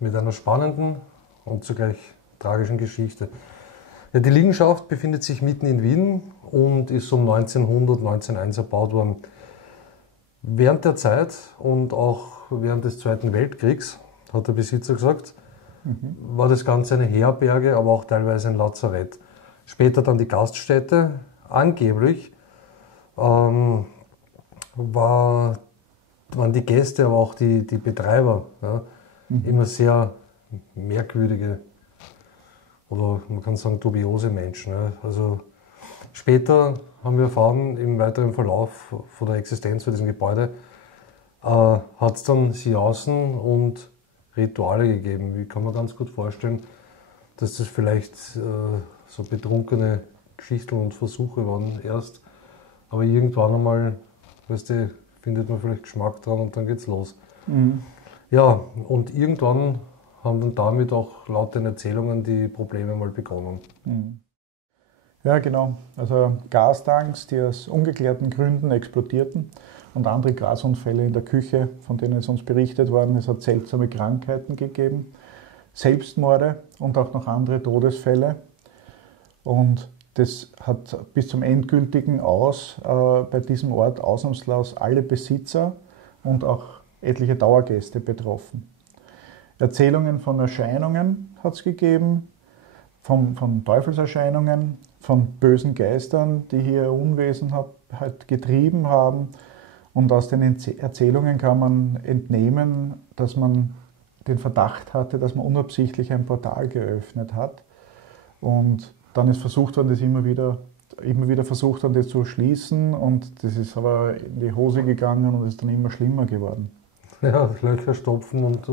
mit einer spannenden und zugleich tragischen Geschichte. Ja, die Liegenschaft befindet sich mitten in Wien und ist um 1901 erbaut worden. Während der Zeit und auch während des Zweiten Weltkriegs, hat der Besitzer gesagt, war das Ganze eine Herberge, aber auch teilweise ein Lazarett. Später dann die Gaststätte. Angeblich waren die Gäste, aber auch die Betreiber immer sehr merkwürdige oder man kann sagen dubiose Menschen. Ja. Also später haben wir erfahren, im weiteren Verlauf von der Existenz von diesem Gebäude, hat es dann Seancen und Rituale gegeben. Ich kann mir ganz gut vorstellen, dass das vielleicht so betrunkene Geschichten und Versuche waren erst. Aber irgendwann einmal, weißt du, findet man vielleicht Geschmack dran und dann geht's los. Mhm. Ja, und irgendwann haben dann damit auch laut den Erzählungen die Probleme mal begonnen. Mhm. Ja, genau. Also Gastanks, die aus ungeklärten Gründen explodierten und andere Gasunfälle in der Küche, von denen es uns berichtet worden. Es hat seltsame Krankheiten gegeben, Selbstmorde und auch noch andere Todesfälle. Und das hat bis zum endgültigen Aus bei diesem Ort ausnahmslos alle Besitzer und auch etliche Dauergäste betroffen. Erzählungen von Erscheinungen hat es gegeben, von Teufelserscheinungen, von bösen Geistern, die hier Unwesen halt getrieben haben. Und aus den Erzählungen kann man entnehmen, dass man den Verdacht hatte, dass man unabsichtlich ein Portal geöffnet hat. Und dann ist versucht worden, das immer wieder versucht worden, das zu schließen. Und das ist aber in die Hose gegangen und ist dann immer schlimmer geworden. Ja, Löcher stopfen und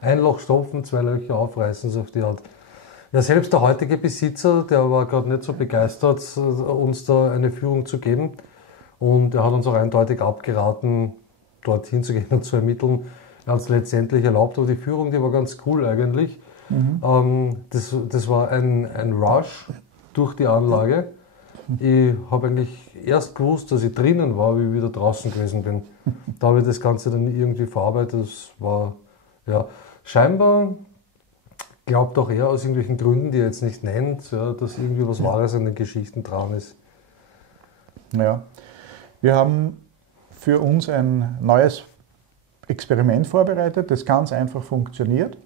ein Loch stopfen, zwei Löcher aufreißen, so auf die Art. Ja, selbst der heutige Besitzer, der war gerade nicht so begeistert, uns da eine Führung zu geben. Und er hat uns auch eindeutig abgeraten, dorthin zu gehen und zu ermitteln. Er hat es letztendlich erlaubt, aber die Führung, die war ganz cool eigentlich. Mhm. Das war ein Rush durch die Anlage. Ich habe eigentlich erst gewusst, dass ich drinnen war, wie ich wieder draußen gewesen bin. Da habe ich das Ganze dann irgendwie verarbeitet. Das war, ja, scheinbar glaubt auch er aus irgendwelchen Gründen, die er jetzt nicht nennt, ja, dass irgendwie was Wahres an den Geschichten dran ist. Ja, wir haben für uns ein neues Experiment vorbereitet, das ganz einfach funktioniert.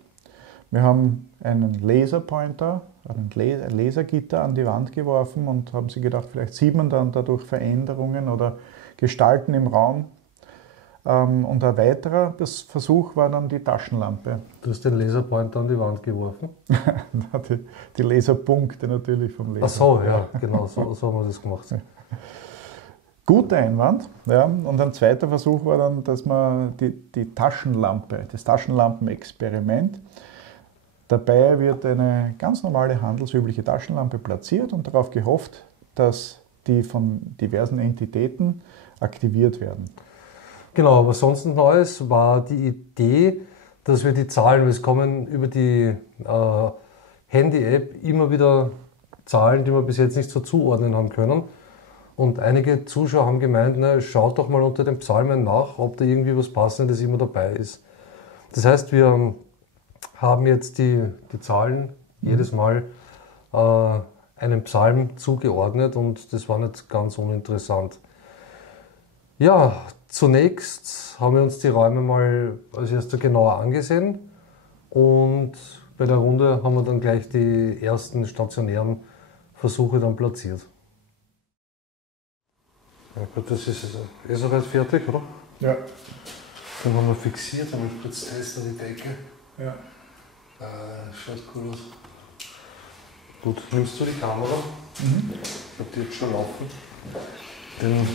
Wir haben einen Laserpointer, ein Lasergitter an die Wand geworfen und haben sich gedacht, vielleicht sieht man dann dadurch Veränderungen oder Gestalten im Raum. Und ein weiterer Versuch war dann die Taschenlampe. Du hast den Laserpointer an die Wand geworfen? die Laserpunkte natürlich vom Laser. Ach so, ja, genau, so haben wir das gemacht. Guter Einwand. Ja. Und ein zweiter Versuch war dann, dass man die Taschenlampe, das Taschenlampenexperiment, dabei wird eine ganz normale handelsübliche Taschenlampe platziert und darauf gehofft, dass die von diversen Entitäten aktiviert werden. Genau, aber sonst Neues war die Idee, dass wir die Zahlen, es kommen über die Handy-App immer wieder Zahlen, die wir bis jetzt nicht so zuordnen haben können. Und einige Zuschauer haben gemeint, na, schaut doch mal unter den Psalmen nach, ob da irgendwie was Passendes immer dabei ist. Das heißt, wir haben jetzt die Zahlen jedes Mal einem Psalm zugeordnet und das war nicht ganz uninteressant. Ja, zunächst haben wir uns die Räume mal als erstes genauer angesehen und bei der Runde haben wir dann gleich die ersten stationären Versuche dann platziert. Ja gut, das ist soweit fertig, oder? Ja. Dann haben wir fixiert, dann ich kurz testen die Decke. Ja. Schaut cool aus. Gut, nimmst du die Kamera? Mhm. Ich habe die jetzt schon laufen. Den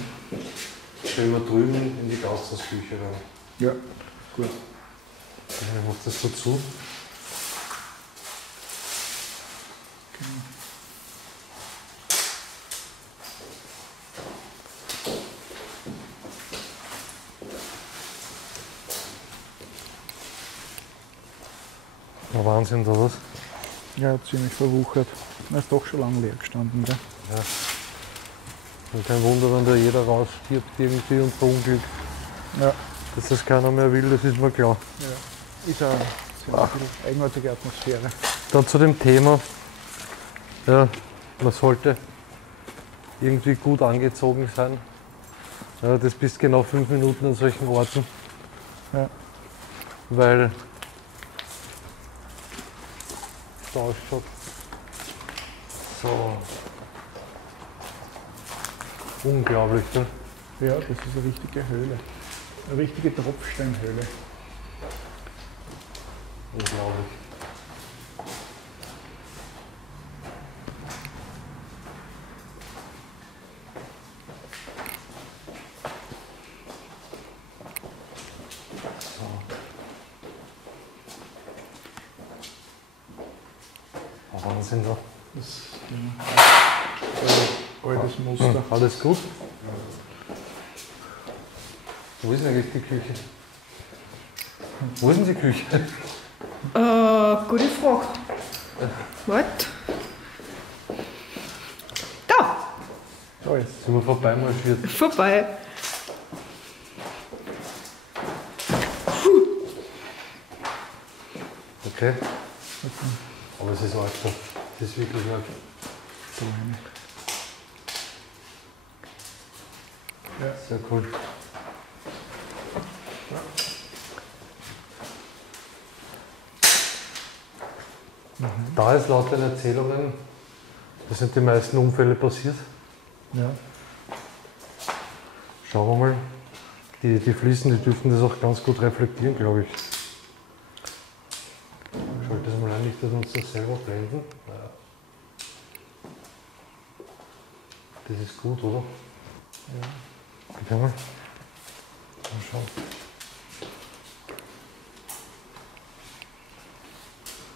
stellen wir drüben in die Gasthausküche rein. Ja, gut. Ich mache das so zu. Na Wahnsinn, da was? Ja, ziemlich verwuchert. Er ist doch schon lange leer gestanden, gell? Ja. Und kein Wunder, wenn da jeder rausstirbt irgendwie und verunglückt. Ja. Dass das keiner mehr will, das ist mir klar. Ja. Ist ein Sie haben eine eigenartige Atmosphäre. Dann zu dem Thema, ja, man sollte irgendwie gut angezogen sein. Ja, das bist genau 5 Minuten an solchen Orten, Ja. weil es da ausschaut. So. Unglaublich, ne? Ja, das ist eine richtige Höhle. Eine richtige Tropfsteinhöhle. Unglaublich. So. Wahnsinn, ne? Das ist ein altes Muster. Alles gut? Wo ist denn eigentlich die Küche? Wo ist denn die Küche? Gute Frage. Warte. Da, Da ist. Sind wir vorbei marschiert? vorbei. Okay. Aber es ist arg. Das ist wirklich arg. Da rein. Ja. Sehr cool. Da ist laut den Erzählungen, da sind die meisten Unfälle passiert. Ja. Schauen wir mal. Die Fliesen, die dürften das auch ganz gut reflektieren, glaube ich. Ich schalte das mal ein, nicht, dass wir uns das selber blenden. Ja. Das ist gut, oder? Ja. Okay, mal. Mal schauen.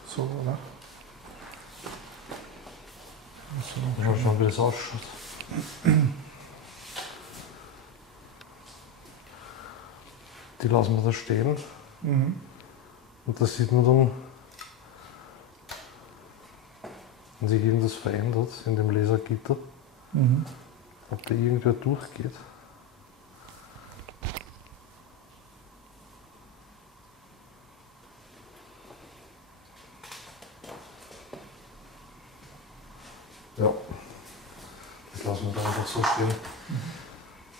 So, oder? So. Mal schauen, wie das ausschaut. Die lassen wir da stehen. Mhm. Und da sieht man dann, wenn sich irgendwas verändert in dem Lasergitter, Mhm. ob da irgendwer durchgeht. Ja, das lassen wir da einfach so stehen.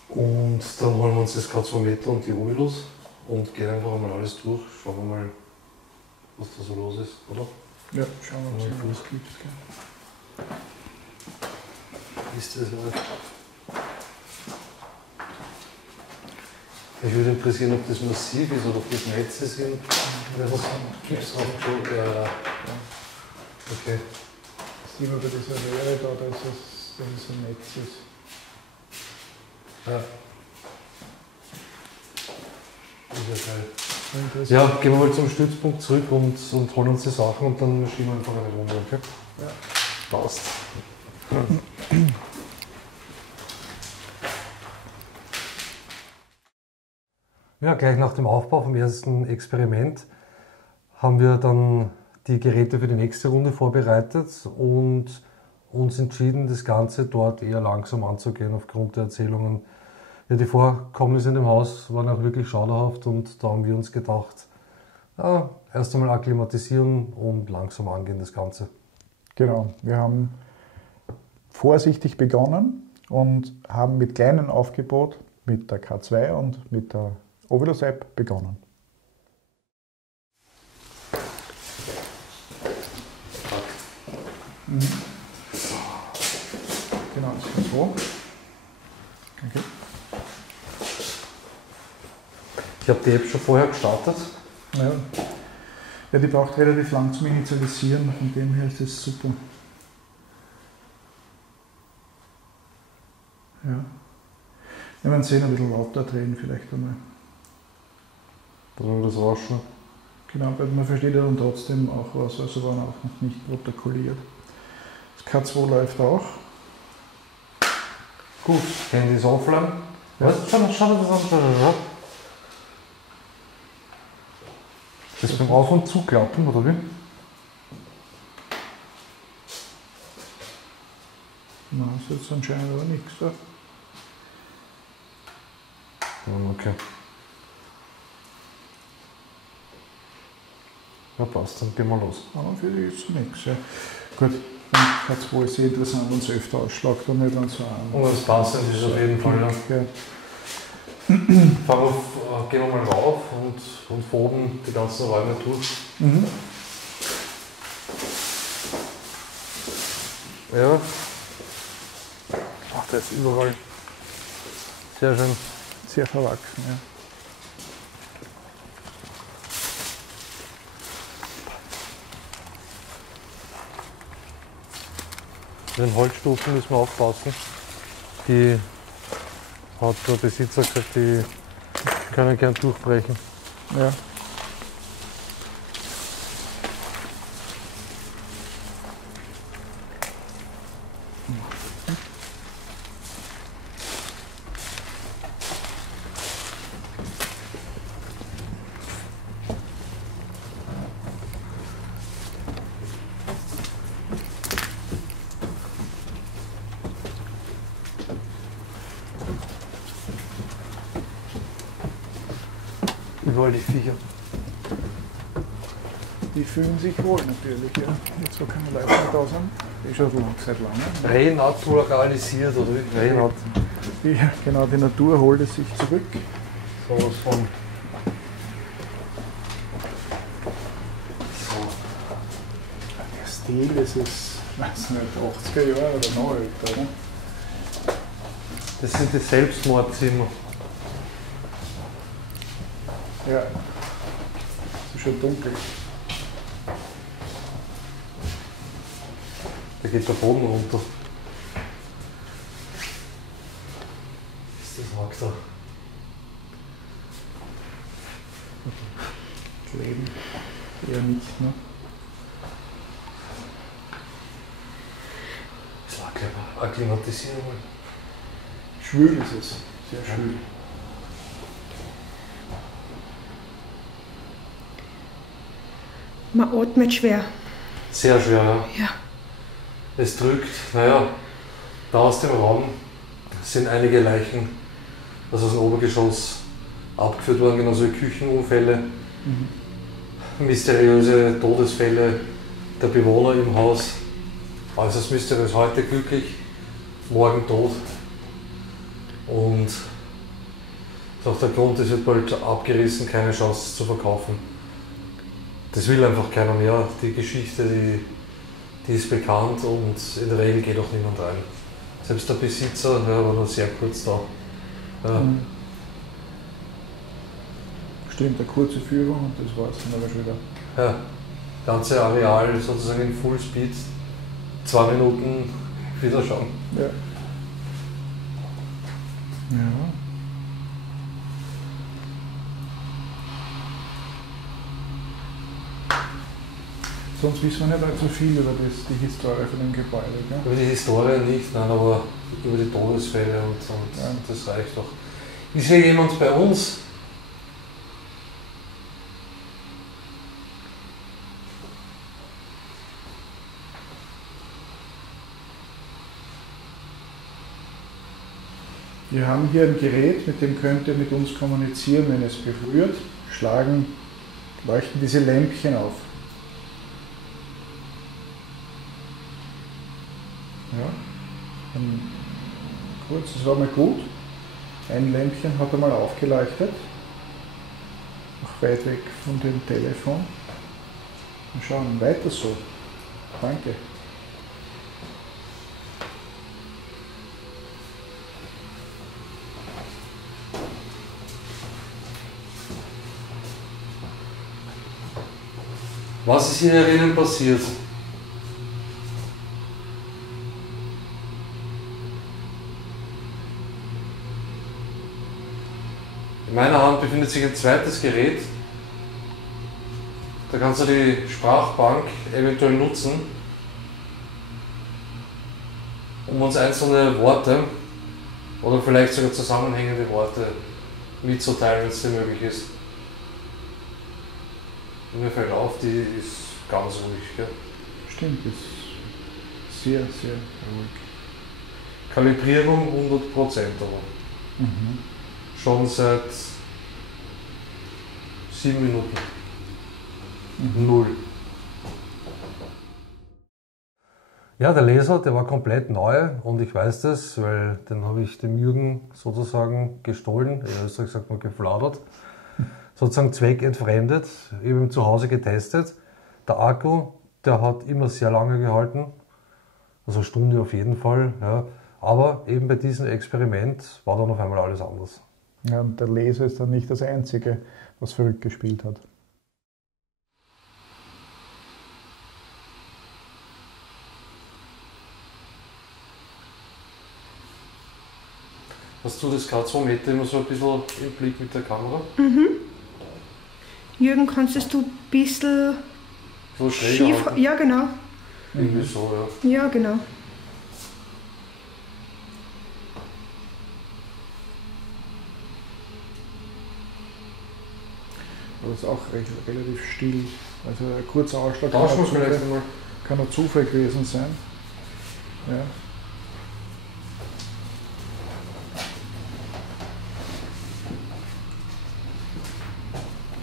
Und dann holen wir uns das K2-Meter und die Oilus und gehen einfach einmal alles durch. Schauen wir mal, was da so los ist, oder? Ja, schauen wir mal, Ja, ob es was gibt. Gell? Ist das ja. Mich würde interessieren, ob das massiv ist oder ob das Netze sind. Was gibt's drauf? Okay. Das ist immer bei dieser Röhre da, dass es ein Netz ist. Ja. Ist ja geil. Und das Ja, gehen wir mal zum Stützpunkt zurück und holen uns die Sachen und dann schieben wir einfach eine Runde, okay? Ja. Passt. Ja, gleich nach dem Aufbau vom ersten Experiment haben wir dann die Geräte für die nächste Runde vorbereitet und uns entschieden, das Ganze dort eher langsam anzugehen aufgrund der Erzählungen. Ja, die Vorkommnisse in dem Haus waren auch wirklich schauderhaft und da haben wir uns gedacht, ja, erst einmal akklimatisieren und langsam angehen das Ganze. Genau, wir haben vorsichtig begonnen und haben mit kleinem Aufgebot mit der K2 und mit der Ovilus App begonnen. Mhm. Genau, das ist so. Okay. Ich habe die App schon vorher gestartet. Ja. Ja, die braucht relativ lang zum Initialisieren, von dem her ist das super. Ja. Wir werden sehen, ein bisschen lauter drehen vielleicht einmal. Dann das Rauschen. Genau, weil man versteht ja dann trotzdem auch was, also waren auch noch nicht protokolliert. Das K2 läuft auch. Gut, Handy ist offline. Ja. Was? Schau dir das an. Das beim Auf- und Zuklappen, oder wie? Nein, ist jetzt anscheinend aber nichts da. Okay. Ja, passt, dann gehen wir los. Aber für die ist nichts. Ja. Gut, dann hat es wohl sehr interessant, wenn es öfter ausschlagt und nicht dann so an. Und das passend ist auf jeden Fall, ja. Gehen wir mal rauf und von oben die ganzen Räume durch. Mhm. Ja. Ach, da ist überall. Sehr schön. Sehr verwachsen, ja. Bei den Holzstufen müssen wir aufpassen. Die hat der Besitzer gesagt, die können gern durchbrechen. Ja. Überall die Viecher. Die fühlen sich wohl natürlich, ja. Jetzt so keine Leute mehr da sind. Die schon seit langem. Renaturalisiert oder wie? Renat. Ja, genau, die Natur holt es sich zurück. Sowas von. So. Der Stil ist es, weiß nicht, 80er Jahre oder noch älter, ne? Das sind die Selbstmordzimmer. Ja. Es ist schon dunkel. Da geht der Boden runter. Ist das arg da? Das Leben eher nicht, ne? Das war clever. Akklimatisierung. Schwül ist es, sehr schwül. Man atmet schwer. Sehr schwer, ja. Ja. Es drückt, naja, da aus dem Raum sind einige Leichen, also aus dem Obergeschoss, abgeführt worden, genauso wie Küchenunfälle, mysteriöse Todesfälle der Bewohner im Haus. Also das mysteriös heute glücklich, morgen tot. Und das ist auch der Grund, es wird bald abgerissen, keine Chance es zu verkaufen. Das will einfach keiner mehr. Die Geschichte, die ist bekannt und in der Regel geht auch niemand rein. Selbst der Besitzer war nur sehr kurz da. Ja. Stimmt, eine kurze Führung und das war es dann aber schon wieder. Ja, ganze Areal sozusagen in Fullspeed, 2 Minuten wieder schauen. Ja. Ja. Sonst wissen wir nicht allzu viel über die Historie von dem Gebäude. Gell? Über die Historie nicht, nein, aber über die Todesfälle und Ja. das reicht doch. Ist hier jemand bei uns? Wir haben hier ein Gerät, mit dem könnt ihr mit uns kommunizieren, wenn es berührt. Leuchten diese Lämpchen auf. Ja, dann kurz, das war mal gut. Ein Lämpchen hat einmal aufgeleuchtet, noch weit weg von dem Telefon. Und schauen, weiter so. Danke. Was ist hier herinnen passiert? In meiner Hand befindet sich ein zweites Gerät. Da kannst du die Sprachbank eventuell nutzen, um uns einzelne Worte oder vielleicht sogar zusammenhängende Worte mitzuteilen, wenn es dir möglich ist. Mir fällt auf, die ist ganz ruhig. Gell? Stimmt, ist sehr, sehr ruhig. Kalibrierung 100% aber. Mhm. Schon seit 7 Minuten. 0. Ja, der Laser, der war komplett neu und ich weiß das, weil den habe ich dem Jürgen sozusagen gestohlen, in Österreich sagt man gefladert, sozusagen zweckentfremdet, eben zu Hause getestet. Der Akku, der hat immer sehr lange gehalten, also eine Stunde auf jeden Fall, ja. Aber eben bei diesem Experiment war dann auf einmal alles anders. Ja, und der Laser ist dann nicht das Einzige, was verrückt gespielt hat. Hast du das K2 Meter immer so ein bisschen im Blick mit der Kamera? Jürgen, kannst du ein bisschen So schräg schief... halten? Ja, genau. Irgendwie so, ja. Ja, genau. Aber das ist auch relativ still. Also ein kurzer Ausschlag Tauschen wir vielleicht einmal. kann ein Zufall gewesen sein. Ja.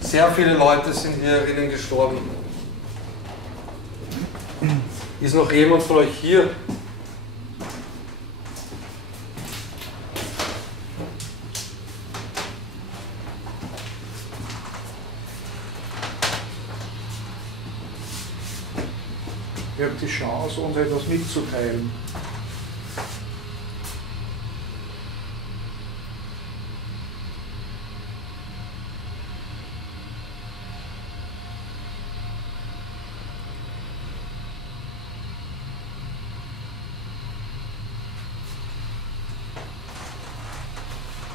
Sehr viele Leute sind hier innen gestorben. Ist noch jemand von euch hier? Ihr habt die Chance, uns etwas mitzuteilen.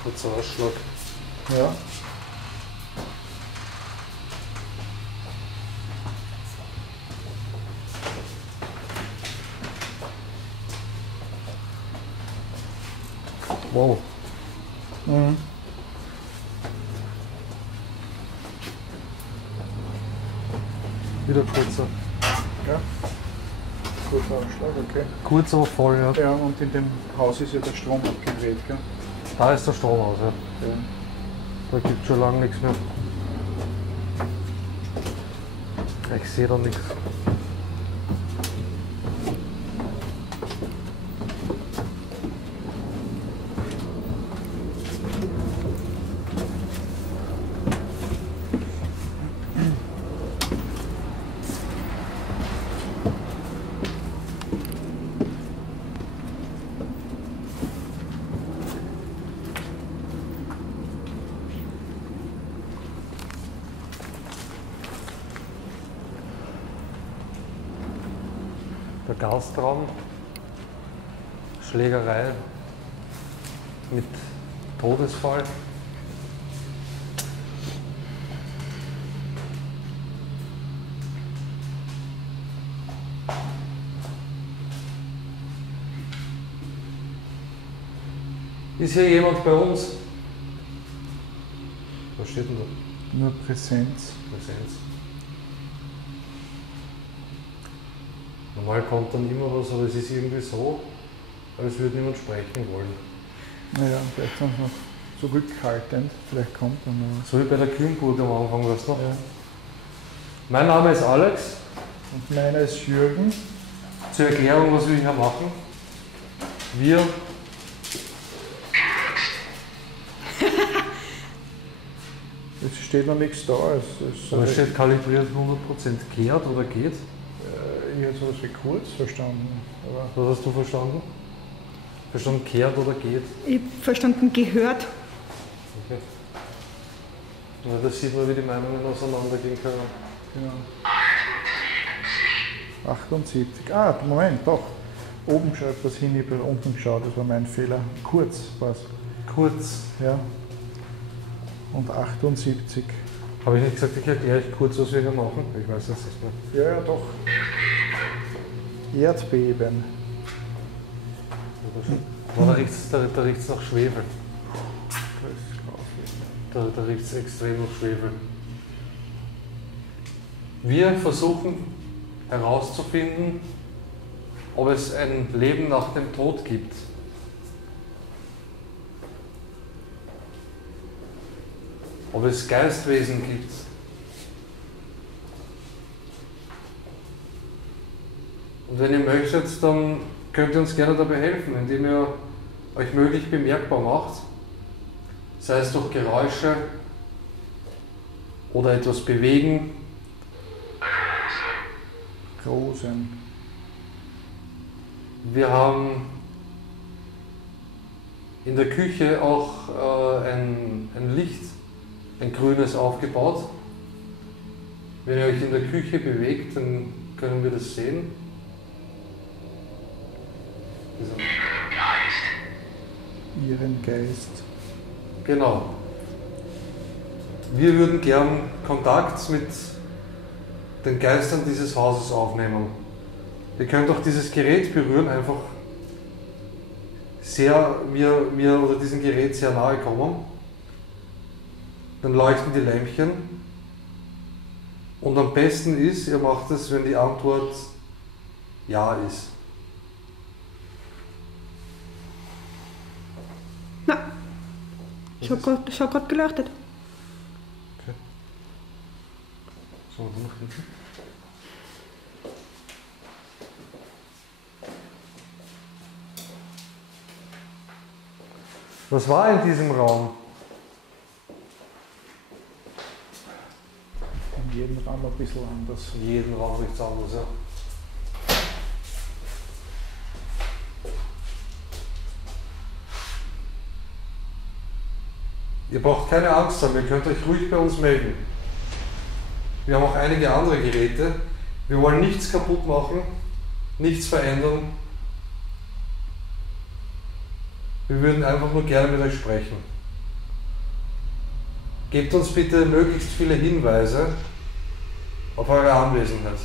Kurzer Ausschlag. Ja. Wow. Mhm. Wieder kurzer. Ja. Kurzer Ausschlag, okay. Kurz, aber voll, ja. Ja, und in dem Haus ist ja der Strom abgedreht, gell? Da ist der Strom aus, ja. Ja. Da gibt es schon lange nichts mehr. Ich sehe da nichts. Der Gastraum, Schlägerei mit Todesfall. Ist hier jemand bei uns? Was steht denn da? Nur Präsenz. Präsenz. Normal kommt dann immer was, aber es ist irgendwie so, als würde niemand sprechen wollen. Naja, vielleicht sind sie noch zurückhaltend. Vielleicht kommt dann noch was. So wie bei der Kühnburg am Anfang, weißt du noch? Ja. Mein Name ist Alex. Und meiner ist Jürgen. Zur Erklärung, was wir hier machen. Wir Es steht noch nichts da. da steht kalibriert 100% kehrt oder geht. Ich habe sowas wie kurz verstanden. Aber Was hast du verstanden? Verstanden kehrt oder geht? Ich habe verstanden, gehört. Okay. Ja, da sieht man, wie die Meinungen auseinandergehen können. genau. 78. Ah, Moment, doch. Oben schaut was hin, ich habe unten geschaut, das war mein Fehler. Kurz war es. Kurz. Ja. Und 78. Habe ich nicht gesagt, ich erkläre euch kurz, was wir hier machen? Ich weiß es nicht mehr. Ja, ja, doch. Erdbeben. Da riecht es nach Schwefel. Da riecht es extrem nach Schwefel. Wir versuchen herauszufinden, ob es ein Leben nach dem Tod gibt. Ob es Geistwesen gibt. Und wenn ihr möchtet, dann könnt ihr uns gerne dabei helfen, indem ihr euch möglich bemerkbar macht, sei es durch Geräusche oder etwas bewegen. Großen. Wir haben in der Küche auch ein Licht, ein grünes aufgebaut. Wenn ihr euch in der Küche bewegt, dann können wir das sehen. Ihren Geist. Genau. Wir würden gern Kontakt mit den Geistern dieses Hauses aufnehmen. Ihr könnt auch dieses Gerät berühren, einfach mir oder diesem Gerät sehr nahe kommen. Dann leuchten die Lämpchen. Und am besten ist, ihr macht es, wenn die Antwort Ja ist. Na, ich habe gerade geleuchtet. Okay. So, dann noch hinten. Was war in diesem Raum? In jedem Raum ein bisschen anders. In jedem Raum nichts anderes, ja. Ihr braucht keine Angst haben, ihr könnt euch ruhig bei uns melden. Wir haben auch einige andere Geräte. Wir wollen nichts kaputt machen, nichts verändern. Wir würden einfach nur gerne mit euch sprechen. Gebt uns bitte möglichst viele Hinweise auf eure Anwesenheit.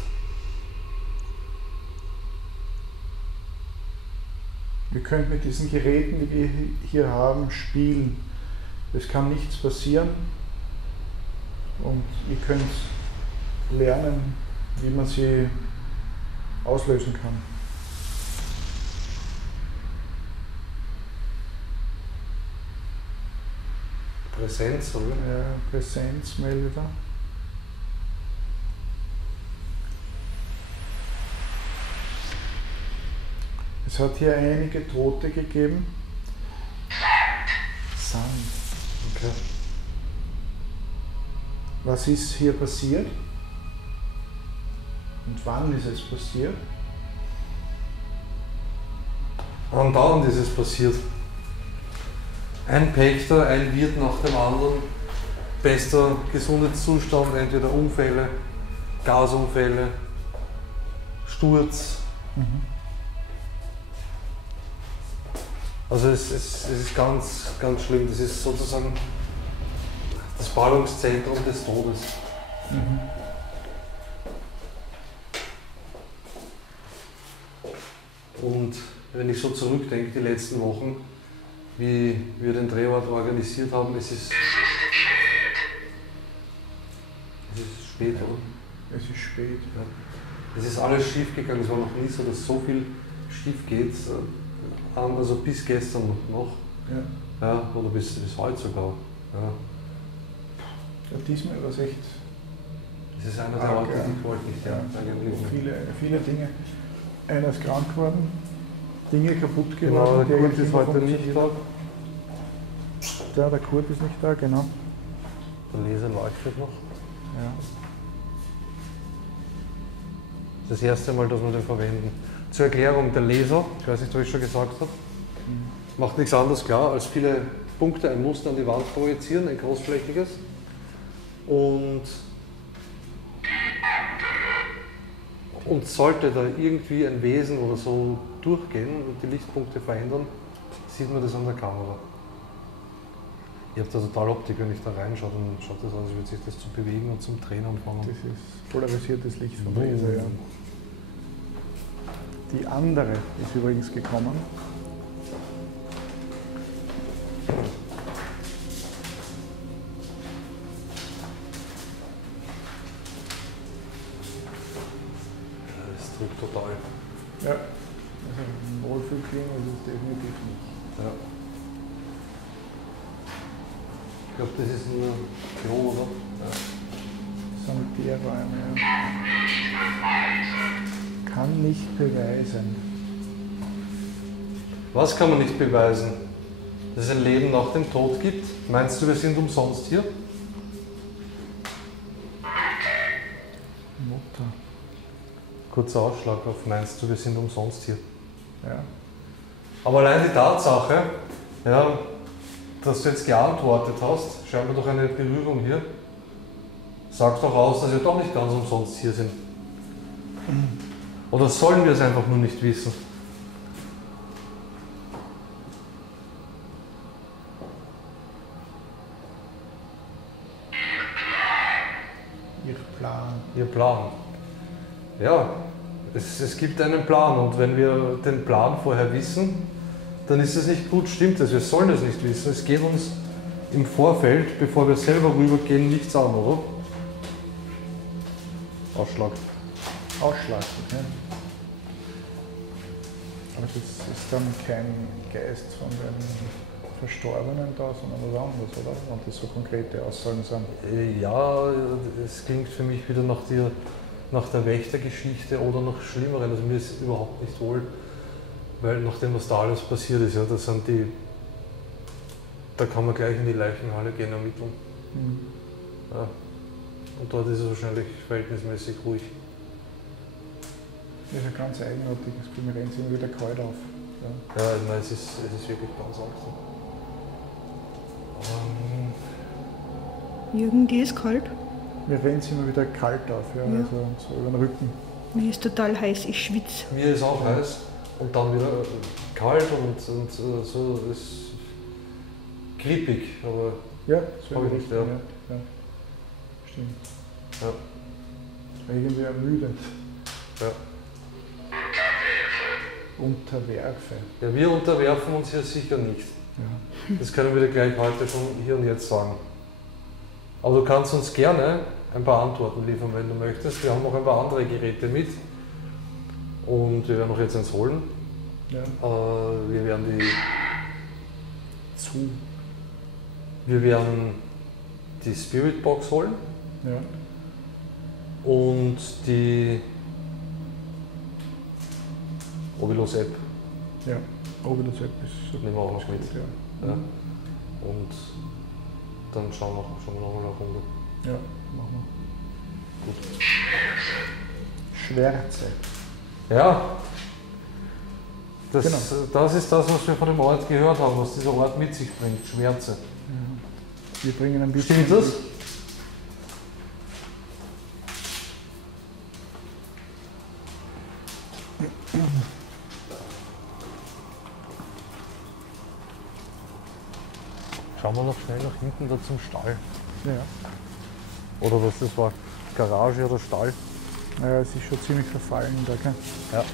Wir können mit diesen Geräten, die wir hier haben, spielen. Es kann nichts passieren und ihr könnt lernen, wie man sie auslösen kann. Präsenz, oder? Ja, Präsenzmelder. Es hat hier einige Tote gegeben. Sand. Okay. Was ist hier passiert? Und wann ist es passiert? Andauernd ist es passiert. Ein Pächter, ein Wirt nach dem anderen. Bester Gesundheitszustand, entweder Unfälle, Gasunfälle, Sturz. Also es ist ganz, ganz schlimm. Das ist sozusagen das Ballungszentrum des Todes. Und wenn ich so zurückdenke, die letzten Wochen, wie wir den Drehort organisiert haben, es ist spät, oder? Es ist spät. Ja. Es ist alles schief gegangen. Es war noch nie so, dass so viel schief geht. Also bis gestern noch. Ja. Ja, oder bis heute sogar. Ja. Ja, diesmal war es echt. Das ist einer der Orte, die ich wollte nicht. Ja, viele Dinge. Einer ist krank geworden, Dinge kaputt Genau, geworden. der Kurt ist heute nicht da. Da, der Kurt ist nicht da, genau. Der Laser leuchtet noch. Ja. Das ist das erste Mal, dass wir den verwenden. Zur Erklärung, der Laser, ich weiß nicht, ob ich schon gesagt habe, macht nichts anderes klar, als viele Punkte, ein Muster an die Wand projizieren, ein großflächiges. Und sollte da irgendwie ein Wesen oder so durchgehen und die Lichtpunkte verändern, sieht man das an der Kamera. Ihr habt da total Optik, wenn ich da reinschaue, dann schaut das aus, als würde sich das zu bewegen und zum Drehen anfangen. Das ist polarisiertes Licht vom Laser, ja. Die andere ist übrigens gekommen. Das drückt total. Ja, also ein Wohlfühlklima ist es definitiv nicht. Ja. Ich glaube, das ist nur Klo, oder? Ja. Sanitärräume, ja. Kann nicht beweisen. Was kann man nicht beweisen? Dass es ein Leben nach dem Tod gibt? Meinst du, wir sind umsonst hier? Mutter. Kurzer Ausschlag auf, meinst du, wir sind umsonst hier? Ja. Aber allein die Tatsache, ja, dass du jetzt geantwortet hast, scheinbar doch eine Berührung hier, sagt doch aus, dass wir doch nicht ganz umsonst hier sind. Oder sollen wir es einfach nur nicht wissen? Ihr Plan. Ihr Plan. Ja, es gibt einen Plan und wenn wir den Plan vorher wissen, dann ist es nicht gut, stimmt es, wir sollen es nicht wissen. Es geht uns im Vorfeld, bevor wir selber rübergehen, nichts an, oder? Ausschlag. Ausschlag. Okay. Aber das ist dann kein Geist von den Verstorbenen da, sondern was anderes, oder? Und das so konkrete Aussagen sind. Ja, es klingt für mich wieder nach der Wächtergeschichte oder nach Schlimmeren. Also mir ist überhaupt nicht wohl, weil nachdem was da alles passiert ist, ja, da kann man gleich in die Leichenhalle gehen ermitteln. Mhm. Ja. Und dort ist es wahrscheinlich verhältnismäßig ruhig. Das ist ein ganz eigenartiges Gefühl, mir rennt es immer wieder kalt auf. Ja. Ja, nein, es ist wirklich ganz anders. Jürgen, dir ist kalt. Mir rennt es immer wieder kalt auf, ja. Ja. Also so über den Rücken. Mir ist total heiß, ich schwitze. Mir ist auch heiß und dann wieder kalt und so ist grippig, aber Ja, so Hab in die ich nicht, Richtung, ja. Stimmt. ja. Irgendwie ermüdet. Ja. Unterwerfe. Ja, wir unterwerfen uns hier sicher nicht. Ja. Das können wir dir gleich heute schon hier und jetzt sagen. Aber du kannst uns gerne ein paar Antworten liefern, wenn du möchtest. Wir haben noch ein paar andere Geräte mit und wir werden noch jetzt eins holen. Ja. Wir werden Zu. die Spirit Box holen Ja. und die Ovilus App Ja. Aber das ist nehmen wir auch noch mit. Ja. Ja. Und dann schauen wir nochmal eine Runde. Ja, machen wir. Gut. Schwärze. Ja, Genau. das ist das, was wir von dem Ort gehört haben, was dieser Ort mit sich bringt, Schwärze. Ja. Wir bringen ein bisschen. Stimmt das? Schauen wir noch schnell nach hinten da zum Stall. Ja. Oder was das war, Garage oder Stall. Naja, es ist schon ziemlich verfallen da, gell? Ja.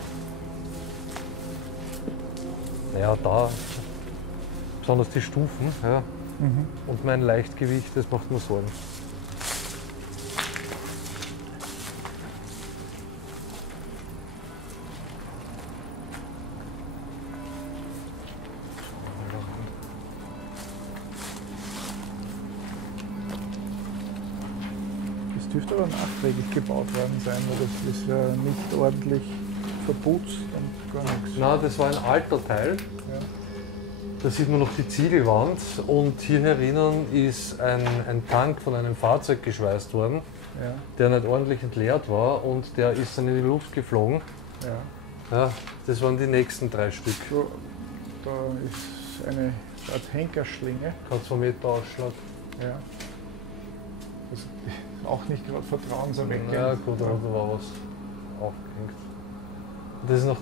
Ja, da, besonders die Stufen, ja, Mhm. und mein Leichtgewicht, das macht mir Sorgen. Das dürfte aber nachträglich gebaut worden sein, weil das ist ja nicht ordentlich verputzt und gar nichts. Na, das war ein alter Teil. Ja. Da sieht man noch die Ziegelwand und hier herinnen ist ein Tank von einem Fahrzeug geschweißt worden, Ja. der nicht ordentlich entleert war und der ist dann in die Luft geflogen. Ja. Ja, das waren die nächsten 3 Stück. So, da ist eine Art Henkerschlinge. Kannst du einen Meter Ausschlag? Ja. Das ist auch nicht gerade vertrauenserweckend. Ja gut, aber da war was aufgehängt. Das ist nach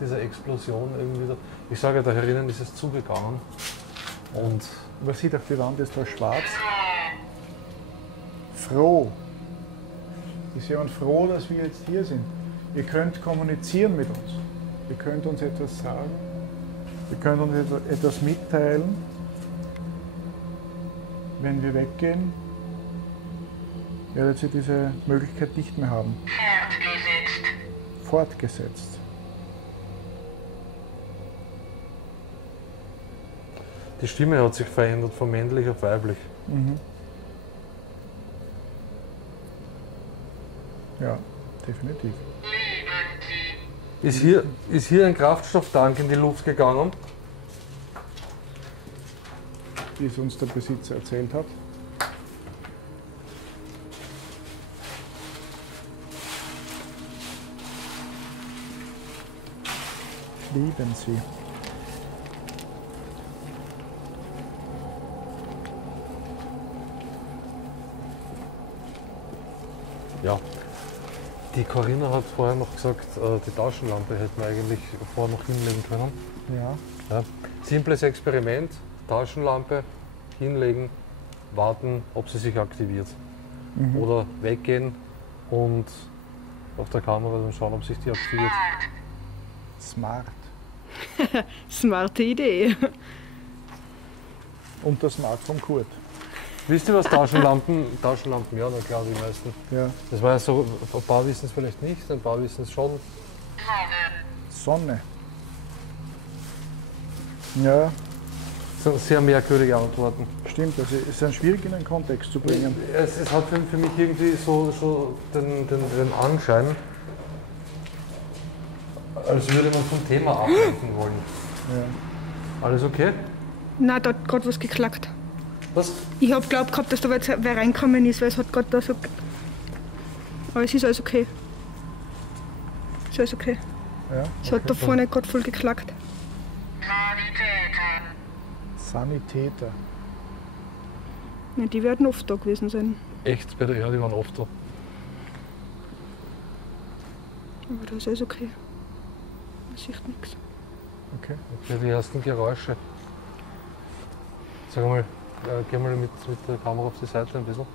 dieser Explosion irgendwie da. Ich sage, da herinnen ist es zugegangen. Und Man sieht auf die Wand ist da schwarz. Froh. Ist jemand froh, dass wir jetzt hier sind? Ihr könnt kommunizieren mit uns. Ihr könnt uns etwas sagen. Ihr könnt uns etwas mitteilen. Wenn wir weggehen, werdet ihr diese Möglichkeit nicht mehr haben. Fortgesetzt. die Stimme hat sich verändert, von männlich auf weiblich. Mhm. Ja, definitiv. Ist hier ein Kraftstofftank in die Luft gegangen? Wie es uns der Besitzer erzählt hat. Lieben Sie. Ja. Die Corinna hat vorher noch gesagt, die Taschenlampe hätten wir eigentlich vorher noch hinlegen können. Ja. Ja. Simples Experiment, Taschenlampe hinlegen, warten, ob sie sich aktiviert. Oder weggehen und auf der Kamera dann schauen, ob sich die aktiviert. Smart. Smarte Idee. Und das Smart vom Kurt. Wisst ihr, was Taschenlampen, ja, na klar, die meisten. Ja. Das war ja so, ein paar wissen es vielleicht nicht, ein paar wissen es schon. Sonne. Ja, Das sind sehr merkwürdige Antworten. stimmt. Also es ist schwierig in den Kontext zu bringen. Es hat für mich irgendwie so den Anschein, als würde man vom Thema ablenken wollen. Ja. Alles okay? Nein, da hat gerade was geklackt. Was? Ich hab glaubt gehabt, dass da jetzt wer reinkommen ist, weil es hat gerade da so. Aber es ist alles okay. Es ist alles okay. Ja. Es hat da vorne gerade voll geklackt. Sanitäter. Ja, die werden oft da gewesen sein. Echt, bei der Erde waren oft da. Aber da ist alles okay. Man sieht nichts. Okay. Okay, die ersten Geräusche. Sag mal, geh mal mit der Kamera auf die Seite ein bisschen.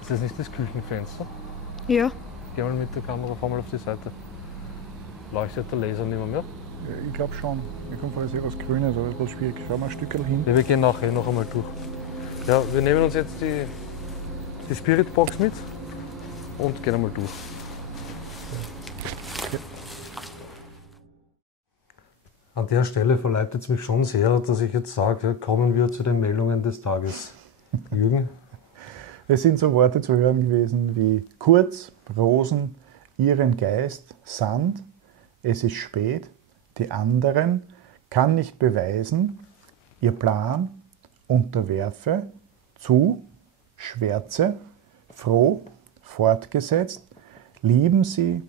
Ist das nicht das Küchenfenster? Ja, Geh mal mit der Kamera, fahr mal auf die Seite. Leuchtet der Laser nicht mehr? Ich glaube schon. Mir kommt vor, was Grünes, aber etwas schwierig. Schau mal ein Stück hin. Ja, wir gehen nachher noch einmal durch. Ja, wir nehmen uns jetzt die Spiritbox mit und gehen einmal durch. Okay. An der Stelle verleitet es mich schon sehr, dass ich jetzt sage, ja, kommen wir zu den Meldungen des Tages. Jürgen? Es sind so Worte zu hören gewesen wie Kurz, Rosen, Ihren Geist, Sand, es ist spät, die anderen, kann nicht beweisen, ihr Plan, unterwerfe, zu, Schwärze, froh, fortgesetzt, lieben sie,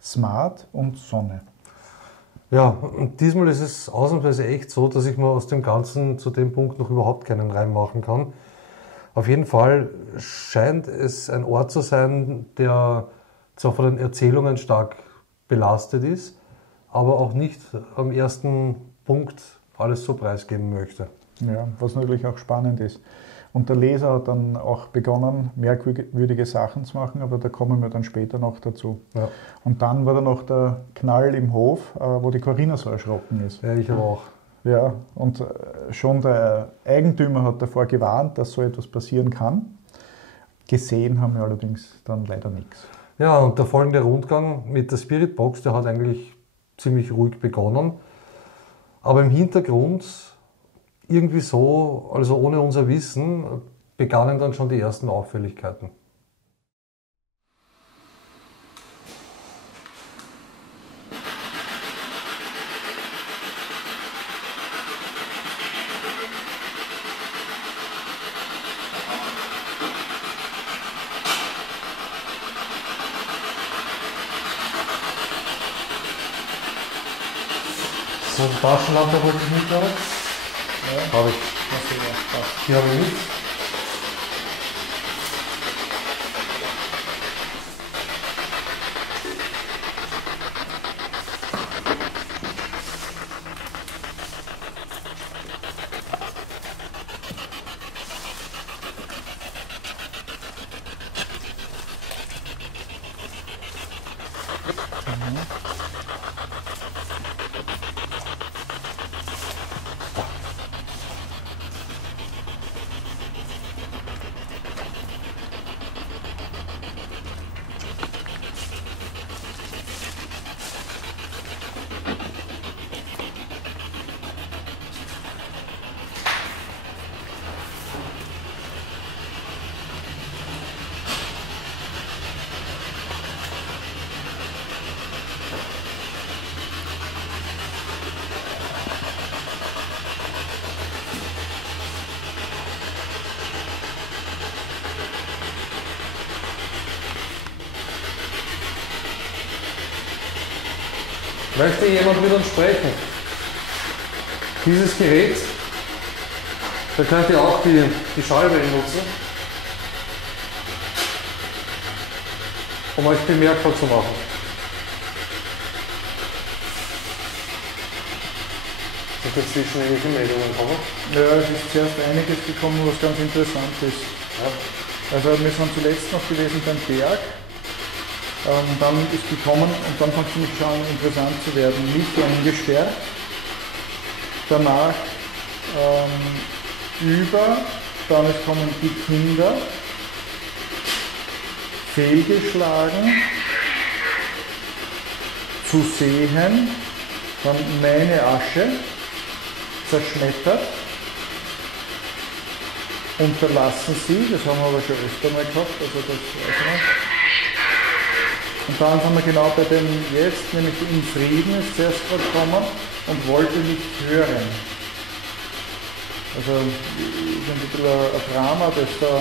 smart und Sonne. Ja, und diesmal ist es ausnahmsweise echt so, dass ich mir aus dem Ganzen zu dem Punkt noch überhaupt keinen Reim machen kann. Auf jeden Fall scheint es ein Ort zu sein, der zwar von den Erzählungen stark belastet ist, aber auch nicht am ersten Punkt alles so preisgeben möchte. Ja, was natürlich auch spannend ist. Und der Leser hat dann auch begonnen, merkwürdige Sachen zu machen, aber da kommen wir dann später noch dazu. Ja, Und dann war da noch der Knall im Hof, wo die Corinna so erschrocken ist. ja ich aber auch. Ja, und schon der Eigentümer hat davor gewarnt, dass so etwas passieren kann. Gesehen haben wir allerdings dann leider nichts. Ja, und der folgende Rundgang mit der Spiritbox, der hat eigentlich ziemlich ruhig begonnen. Aber im Hintergrund, irgendwie so, also ohne unser Wissen, begannen dann schon die ersten Auffälligkeiten. So, die Taschenlampe wollte ich mitnehmen. Ja. Habe ich. Die habe ich mit. Möchte jemand mit uns sprechen? Dieses Gerät, da könnt ihr auch die Schallwellen nutzen, um euch bemerkbar zu machen. Sind dazwischen irgendwelche Meldungen gekommen? Ja, es ist zuerst einiges gekommen, was ganz interessant ist. Ja. Also wir sind zuletzt noch gewesen beim Berg. Dann ist gekommen und dann fängt es nämlich schon an interessant zu werden. Licht eingesperrt, danach dann es kommen die Kinder, fehlgeschlagen, zu sehen, dann meine Asche, zerschmettert, unterlassen sie, das haben wir aber schon öfter mal gehabt, also das weiß ich nicht. Und dann sind wir genau bei dem jetzt, nämlich in Frieden ist zuerst gekommen und wollte nicht hören. Also ist ein bisschen ein Drama, das da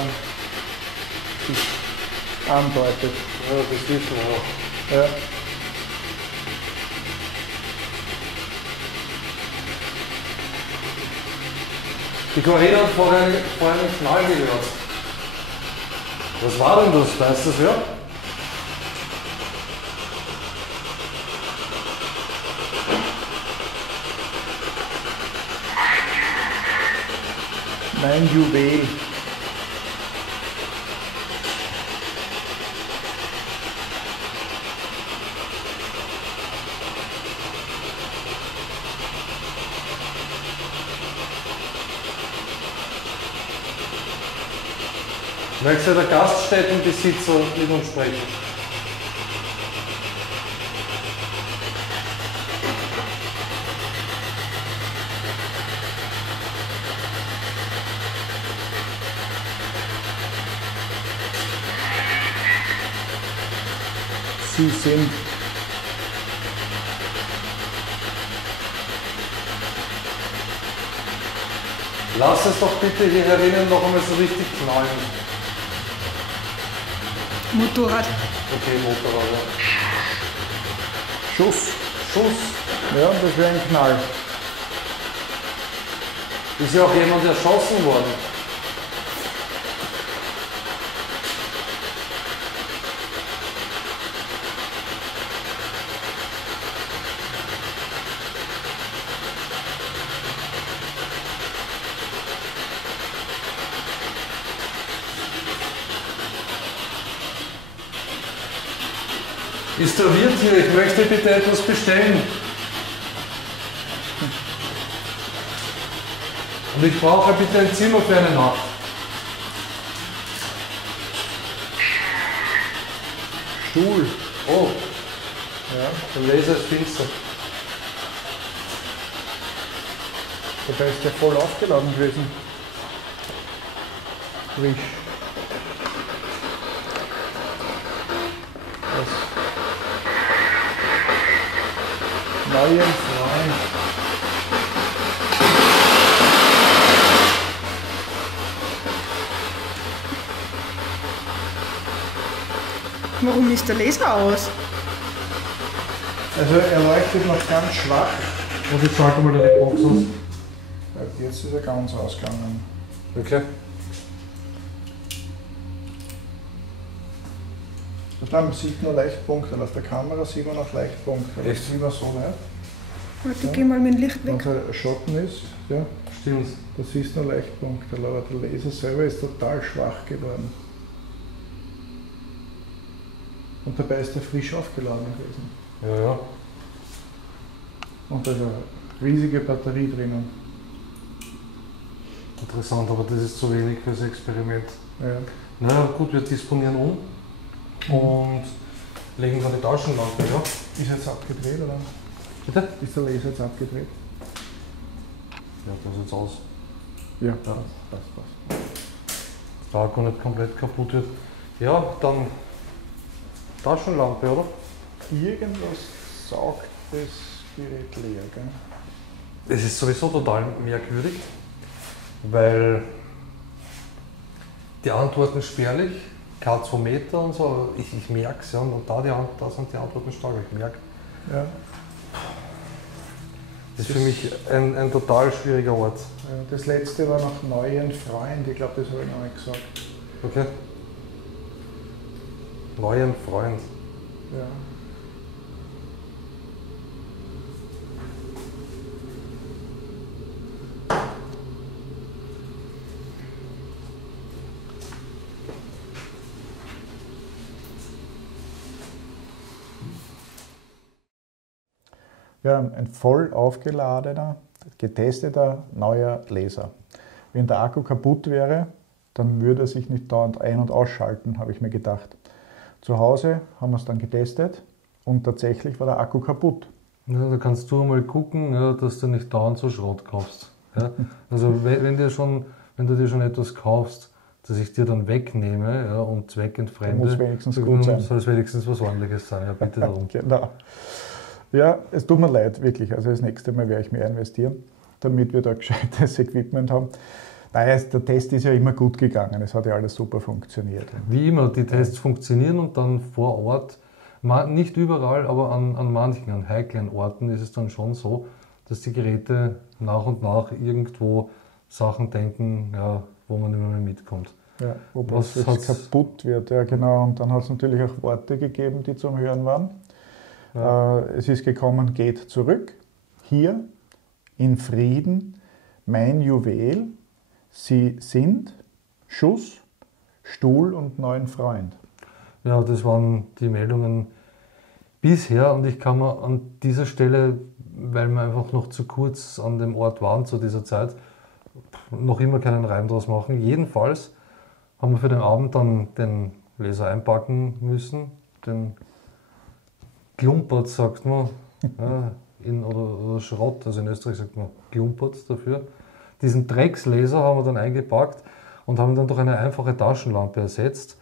sich andeutet. Ja, das wissen wir auch. Ja. Die Corinna hat vorher einen Knall gehört. Was war denn das? Weißt du das, ja? Mein Juwel. Möchte der Gaststättenbesitzer mit uns sprechen? Sie sind Lass es doch bitte hier herinnen noch einmal so richtig knallen. Motorrad. Okay, Motorrad, ja. Schuss. Schuss. Ja, das wäre ein Knall. Ist ja auch jemand erschossen worden. Ist der Wirt hier? Ich möchte bitte etwas bestellen. Und ich brauche bitte ein Zimmer für eine Nacht. Stuhl. Oh, Ja. der Laser ist finster. Dabei ist der voll aufgeladen gewesen. Frisch. Neuen Freund. Warum ist der Laser aus? Also er leuchtet noch ganz schwach. Und ich schalte mal die Box aus. Jetzt ist er ganz ausgegangen. Okay. Man sieht nur Leichtpunkte. Auf der Kamera sieht man noch Leichtpunkte. Echt? Das sieht man so nicht. Warte, ich geh mal mit dem Licht Wenn weg. es ein Schatten ist, ja, Stimmt. da siehst du nur Leichtpunkte. Aber der Laser selber ist total schwach geworden. Und dabei ist er frisch aufgeladen gewesen. Ja, ja. Und da ist eine riesige Batterie drinnen. Interessant, aber das ist zu wenig fürs Experiment. Ja. Na ja, gut, wir disponieren um und legen dann die Taschenlampe, ja? Ist jetzt abgedreht oder? Bitte? Ist der Laser jetzt abgedreht? Ja, das sieht's aus. Ja, Ja. passt. Da gar nicht komplett kaputt wird. Ja, dann Taschenlampe, oder? Irgendwas saugt das Gerät leer, gell? Es ist sowieso total merkwürdig, weil die Antworten spärlich, K2 und so, ich merke es ja, und da sind die Antworten stark, ich merke. Ja. Das ist für mich ein total schwieriger Ort. Das letzte war noch Neuen Freund, ich glaube, das habe ich noch nicht gesagt. Okay. Neuen Freund. Ja. Ja, ein voll aufgeladener, getesteter neuer Laser. Wenn der Akku kaputt wäre, dann würde er sich nicht dauernd ein- und ausschalten, habe ich mir gedacht. Zu Hause haben wir es dann getestet und tatsächlich war der Akku kaputt. Ja, da kannst du mal gucken, ja, dass du nicht dauernd so Schrott kaufst. Ja? Also wenn du dir schon etwas kaufst, das ich dir dann wegnehme, ja, und zweckentfremde, muss wenigstens gut sein. soll es wenigstens was Ordentliches sein. Ja, bitte darum. Genau. Ja, es tut mir leid, wirklich. Also das nächste Mal werde ich mehr investieren, damit wir da gescheites Equipment haben. Naja, der Test ist ja immer gut gegangen. Es hat ja alles super funktioniert. Wie immer, die Tests funktionieren und dann vor Ort, nicht überall, aber an manchen, an heiklen Orten ist es dann schon so, dass die Geräte nach und nach irgendwo Sachen denken, ja, wo man nicht mehr mitkommt. Ja, wo plötzlich kaputt wird. Ja, genau. Und dann hat es natürlich auch Worte gegeben, die zum Hören waren. Ja. Es ist gekommen, geht zurück, hier, in Frieden, mein Juwel, Sie sind, Schuss, Stuhl und neuen Freund. Ja, das waren die Meldungen bisher und ich kann mir an dieser Stelle, weil wir einfach noch zu kurz an dem Ort waren zu dieser Zeit, noch immer keinen Reim draus machen. Jedenfalls haben wir für den Abend dann den Laser einpacken müssen, den Klumpert sagt man, ja, oder Schrott, also in Österreich sagt man Klumpert dafür. Diesen Dreckslaser haben wir dann eingepackt und haben ihn dann durch eine einfache Taschenlampe ersetzt.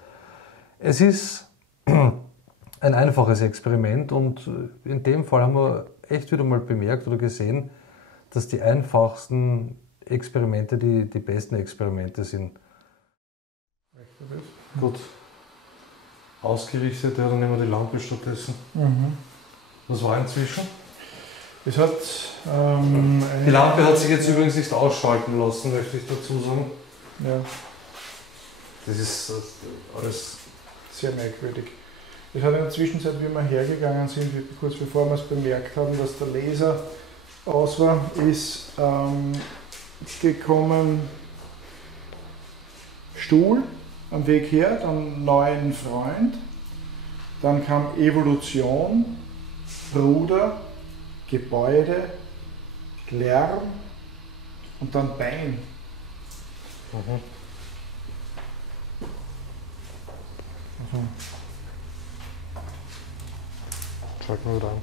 Es ist ein einfaches Experiment und in dem Fall haben wir echt wieder mal bemerkt oder gesehen, dass die einfachsten Experimente die besten Experimente sind. Gut. Ausgerichtet, ja, dann nehmen wir die Lampe stattdessen. Mhm. Was war inzwischen? Es hat, die Lampe hat sich jetzt übrigens nicht ausschalten lassen, möchte ich dazu sagen. Ja. Das ist alles sehr merkwürdig. Es hat in der Zwischenzeit, wie wir hergegangen sind, kurz bevor wir es bemerkt haben, dass der Laser aus war, ist gekommen Stuhl am Weg her, dann neuen Freund, dann kam Evolution, Bruder, Gebäude, Lärm und dann Bein. Mhm. Also. Schalten wir wieder an.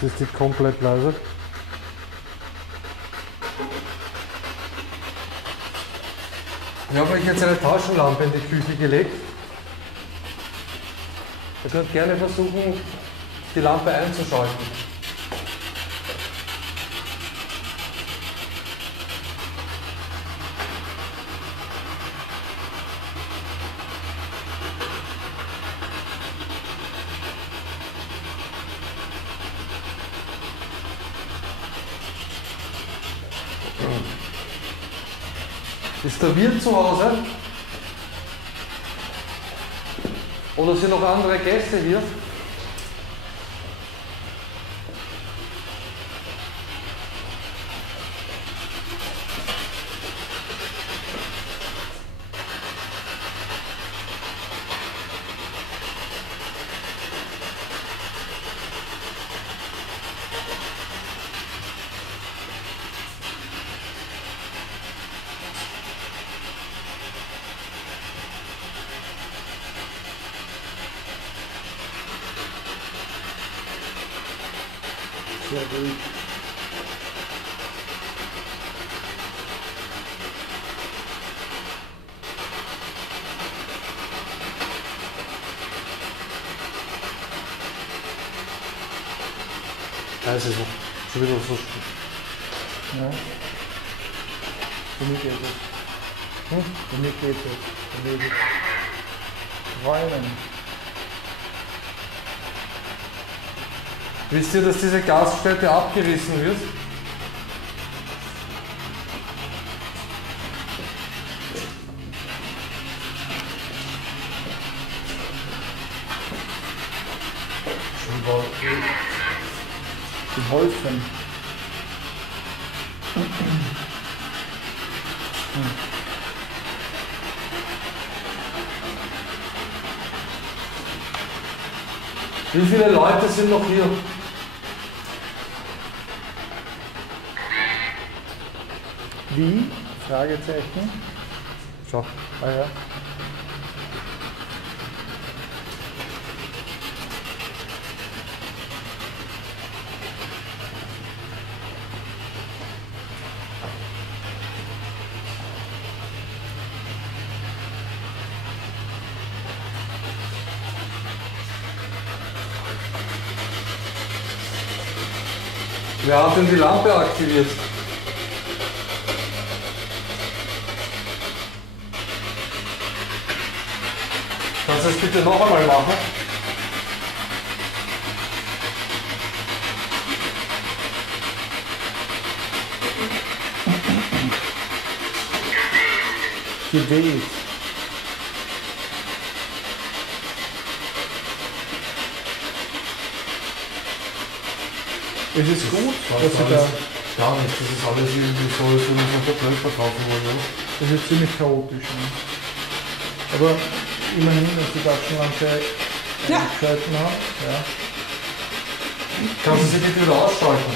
Das ist die komplett leise. Ich habe euch jetzt eine Taschenlampe in die Küche gelegt. Ihr könnt gerne versuchen, die Lampe einzuschalten. Ist der Wirt zu Hause? Oder sind noch andere Gäste hier? Sehr ruhig. Ja, es ist schon wieder so. Ja. Für mich ist es. Bei mir geht es. Bei mir geht es. Räumen. Wisst ihr, dass diese Gaststätte abgerissen wird? Geholfen. Wie viele Leute sind noch hier? Wie? Fragezeichen. Schau. Ah ja. Wer hat denn die Lampe aktiviert? Kannst du das bitte noch einmal machen? Geweht. Es ist gut, dass sie da. Gar nicht, das ist alles irgendwie so, als würden wir komplett verkaufen wollen, oder? Das ist ziemlich chaotisch. Ne? Aber immerhin, dass die Taschenlampe eingeschalten haben. Ja. Kannst du sie bitte wieder ausschalten?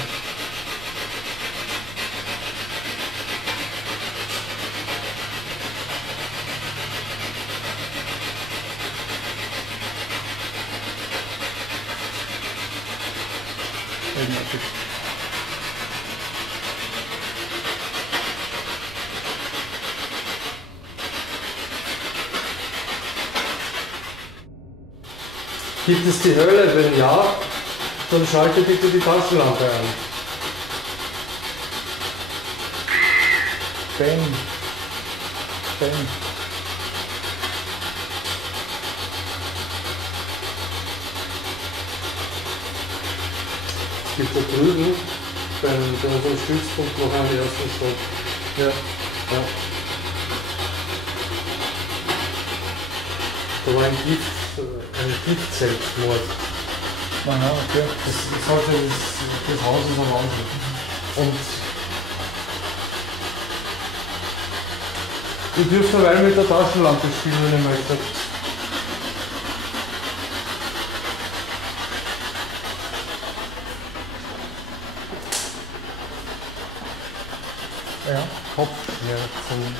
Eigenartig. Gibt es die Hölle? Wenn ja, dann schalte bitte die Taschenlampe ein. Ben. Ben. Es gibt da drüben bei unserem Stützpunkt noch einen ersten Stock. Ja. Ja. Da war ein Giftselbstmord. Aha, okay. Das Haus ist am Wahnsinn. Und ihr dürft dabei mit der Taschenlampe spielen, wenn ihr möchtet. Ja. Kopfschmerzen.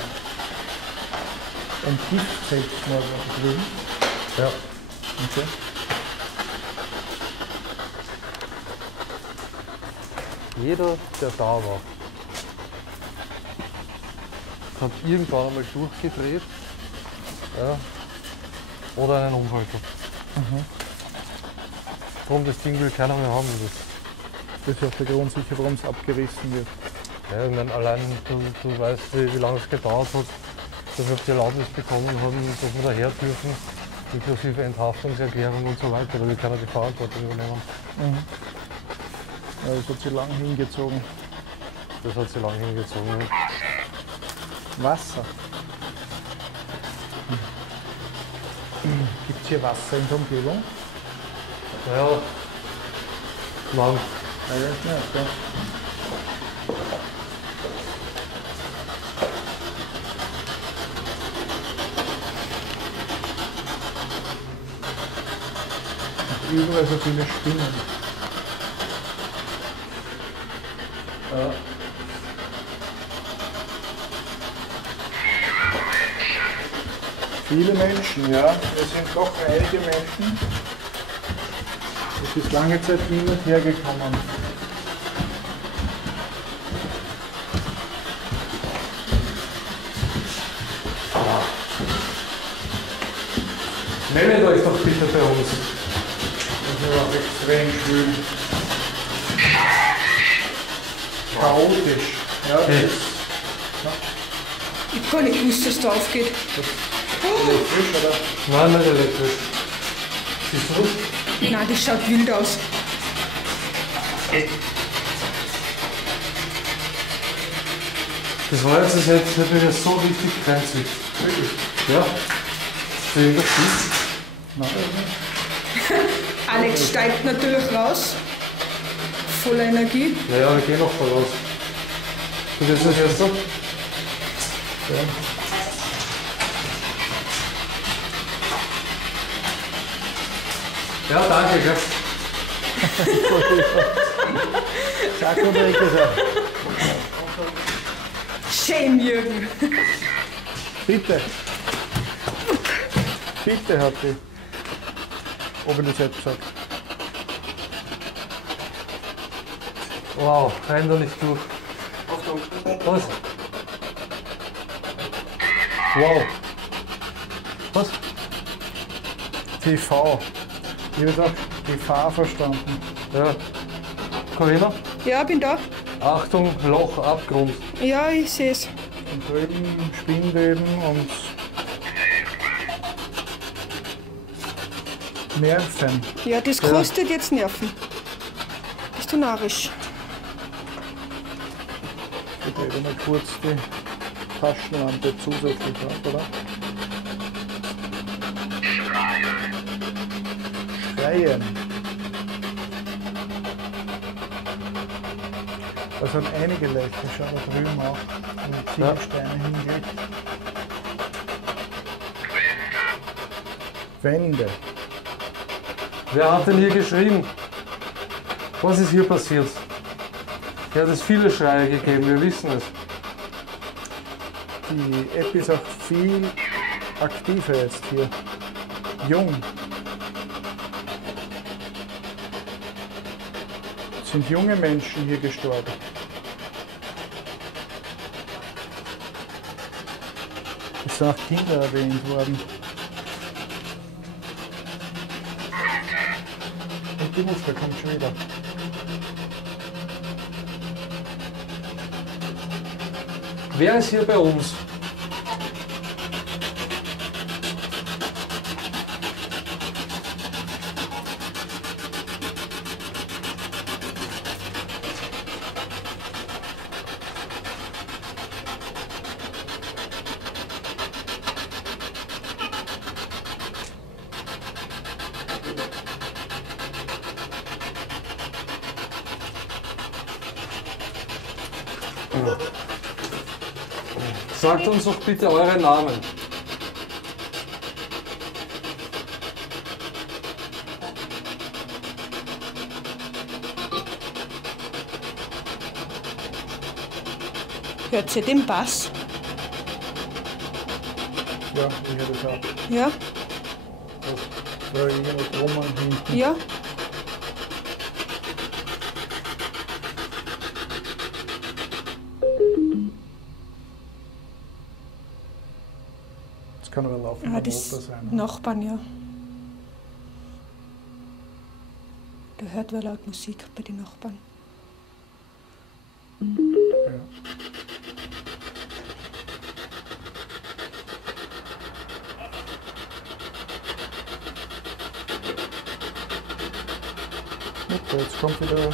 Ein Giftselbstmord war drüben. Ja. Okay. Jeder, der da war, hat irgendwann einmal durchgedreht, ja, oder einen Unfall gehabt. Darum, das Ding will keiner mehr haben. Das ist auch der Grund sicher, warum es abgerissen wird. Ja, ich meine, allein du weißt, wie lange es gedauert hat, dass wir die Erlaubnis bekommen haben, dass wir daher dürfen, inklusive Enthaftungserklärung und so weiter, da will keiner die Verantwortung übernehmen. Ja, das hat sich lang hingezogen. Das hat sie lange hingezogen. Wasser. Gibt es hier Wasser in der Umgebung? Ja, Mann. Eigentlich nicht, ja. Überall so viele Spinnen. Ja. Viele Menschen, ja. Es sind doch einige Menschen. Es ist lange Zeit niemand hergekommen. Meldet euch doch bitte bei uns. Das ist auch extrem schwül. Chaotisch. Ja, Hey. das, Ich gar nicht gewusst, dass da aufgeht. Elektrisch, oder? Nein, nicht elektrisch. Siehst du? Nein, das schaut wild aus. Das war jetzt das jetzt nicht mehr so richtig grenzig. Wirklich? Ja. Wegen der Schiff. Nein, Alex steigt natürlich raus. Voller Energie. Naja, wir gehen noch voraus. Du willst das jetzt so? ja. Ja, danke, gell? Sag gut, wie gesagt. Shame, Jürgen. Bitte. Bitte, hat die. Ob ich das jetzt gesagt. Wow, renn da nicht durch. Achtung. Was? Wow. Was? TV. Ich habe gesagt, TV verstanden. Ja. Corinna? Ja, bin da. Achtung, Loch, Abgrund. Ja, ich sehe es. Und drüben Spinnweben und Nerven. Ja, das kostet jetzt Nerven. Bist du narrisch? Ich drehe mal kurz die Taschenlampe zusätzlich ab, oder? Schreien. Da sind einige Leute, schau da drüben auch, und Ziegelsteine hingelegt. Wände. Wer hat denn hier geschrien? Was ist hier passiert? Hier hat es viele Schreie gegeben, wir wissen es. Die App ist auch viel aktiver jetzt hier. Jung. Es sind junge Menschen hier gestorben. Es sind auch Kinder erwähnt worden. Und die Mutter kommt schon wieder. Wer ist hier bei uns? Sagt uns doch bitte eure Namen. Hört ihr den Bass? Ja, ich höre das auch. Ja? Da irgendwo Trommeln hinten. Ja? Das kann aber laufen Ah, der das Motor sein. Nachbarn, ja. Da hört wer laut Musik bei den Nachbarn. Ja. Okay, jetzt kommt wieder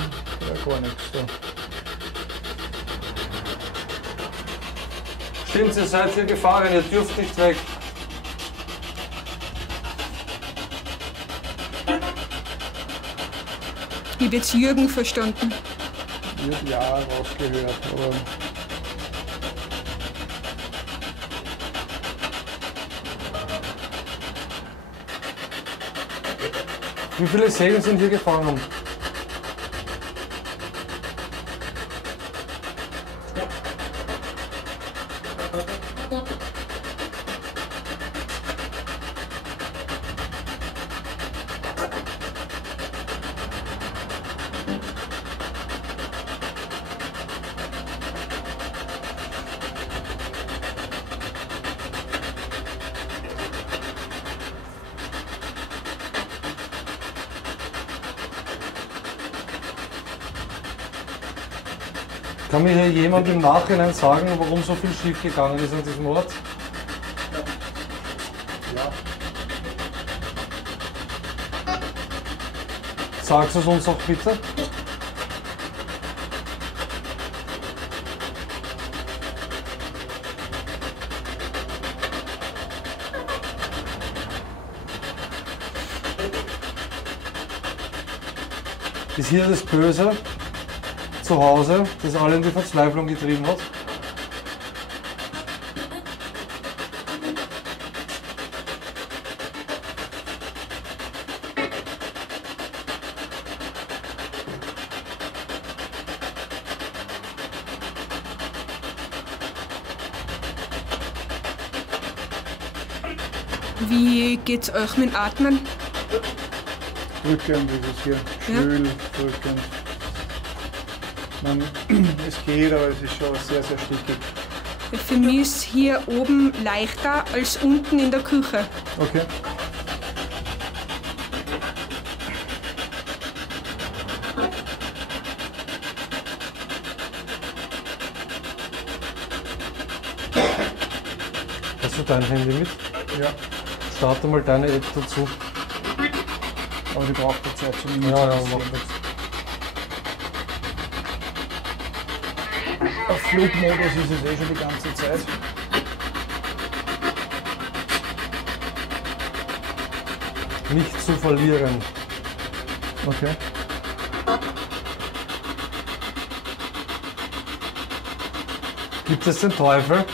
gar nichts da. Stimmt, ihr seid hier gefahren, ihr dürft nicht weg. Ich habe jetzt Jürgen verstanden. Ich habe ja rausgehört, aber Wie viele Segel sind hier gefangen? Kann mir hier jemand im Nachhinein sagen, warum so viel schief gegangen ist an diesem Ort? Ja. Sagst du es uns auch bitte? Ist hier das Böse zu Hause, das alle in die Verzweiflung getrieben hat? Wie geht's euch mit dem Atmen? Drückend ist es hier. Schwül, drückend. Es geht, aber es ist schon sehr, sehr stickig. Für mich ist hier oben leichter als unten in der Küche. Okay. Hast du dein Handy mit? Ja, Starte mal deine App dazu. aber die braucht die Zeit zum Ja, mach das. Auf Flugmodus ist es eh schon die ganze Zeit. Nicht zu verlieren. Okay. Gibt es den Teufel?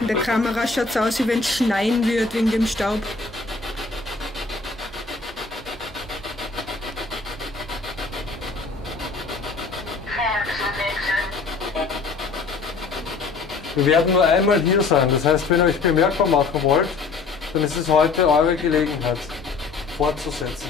In der Kamera schaut es aus, wie wenn es schneien wird wegen dem Staub. Wir werden nur einmal hier sein. Das heißt, wenn ihr euch bemerkbar machen wollt, dann ist es heute eure Gelegenheit, fortzusetzen.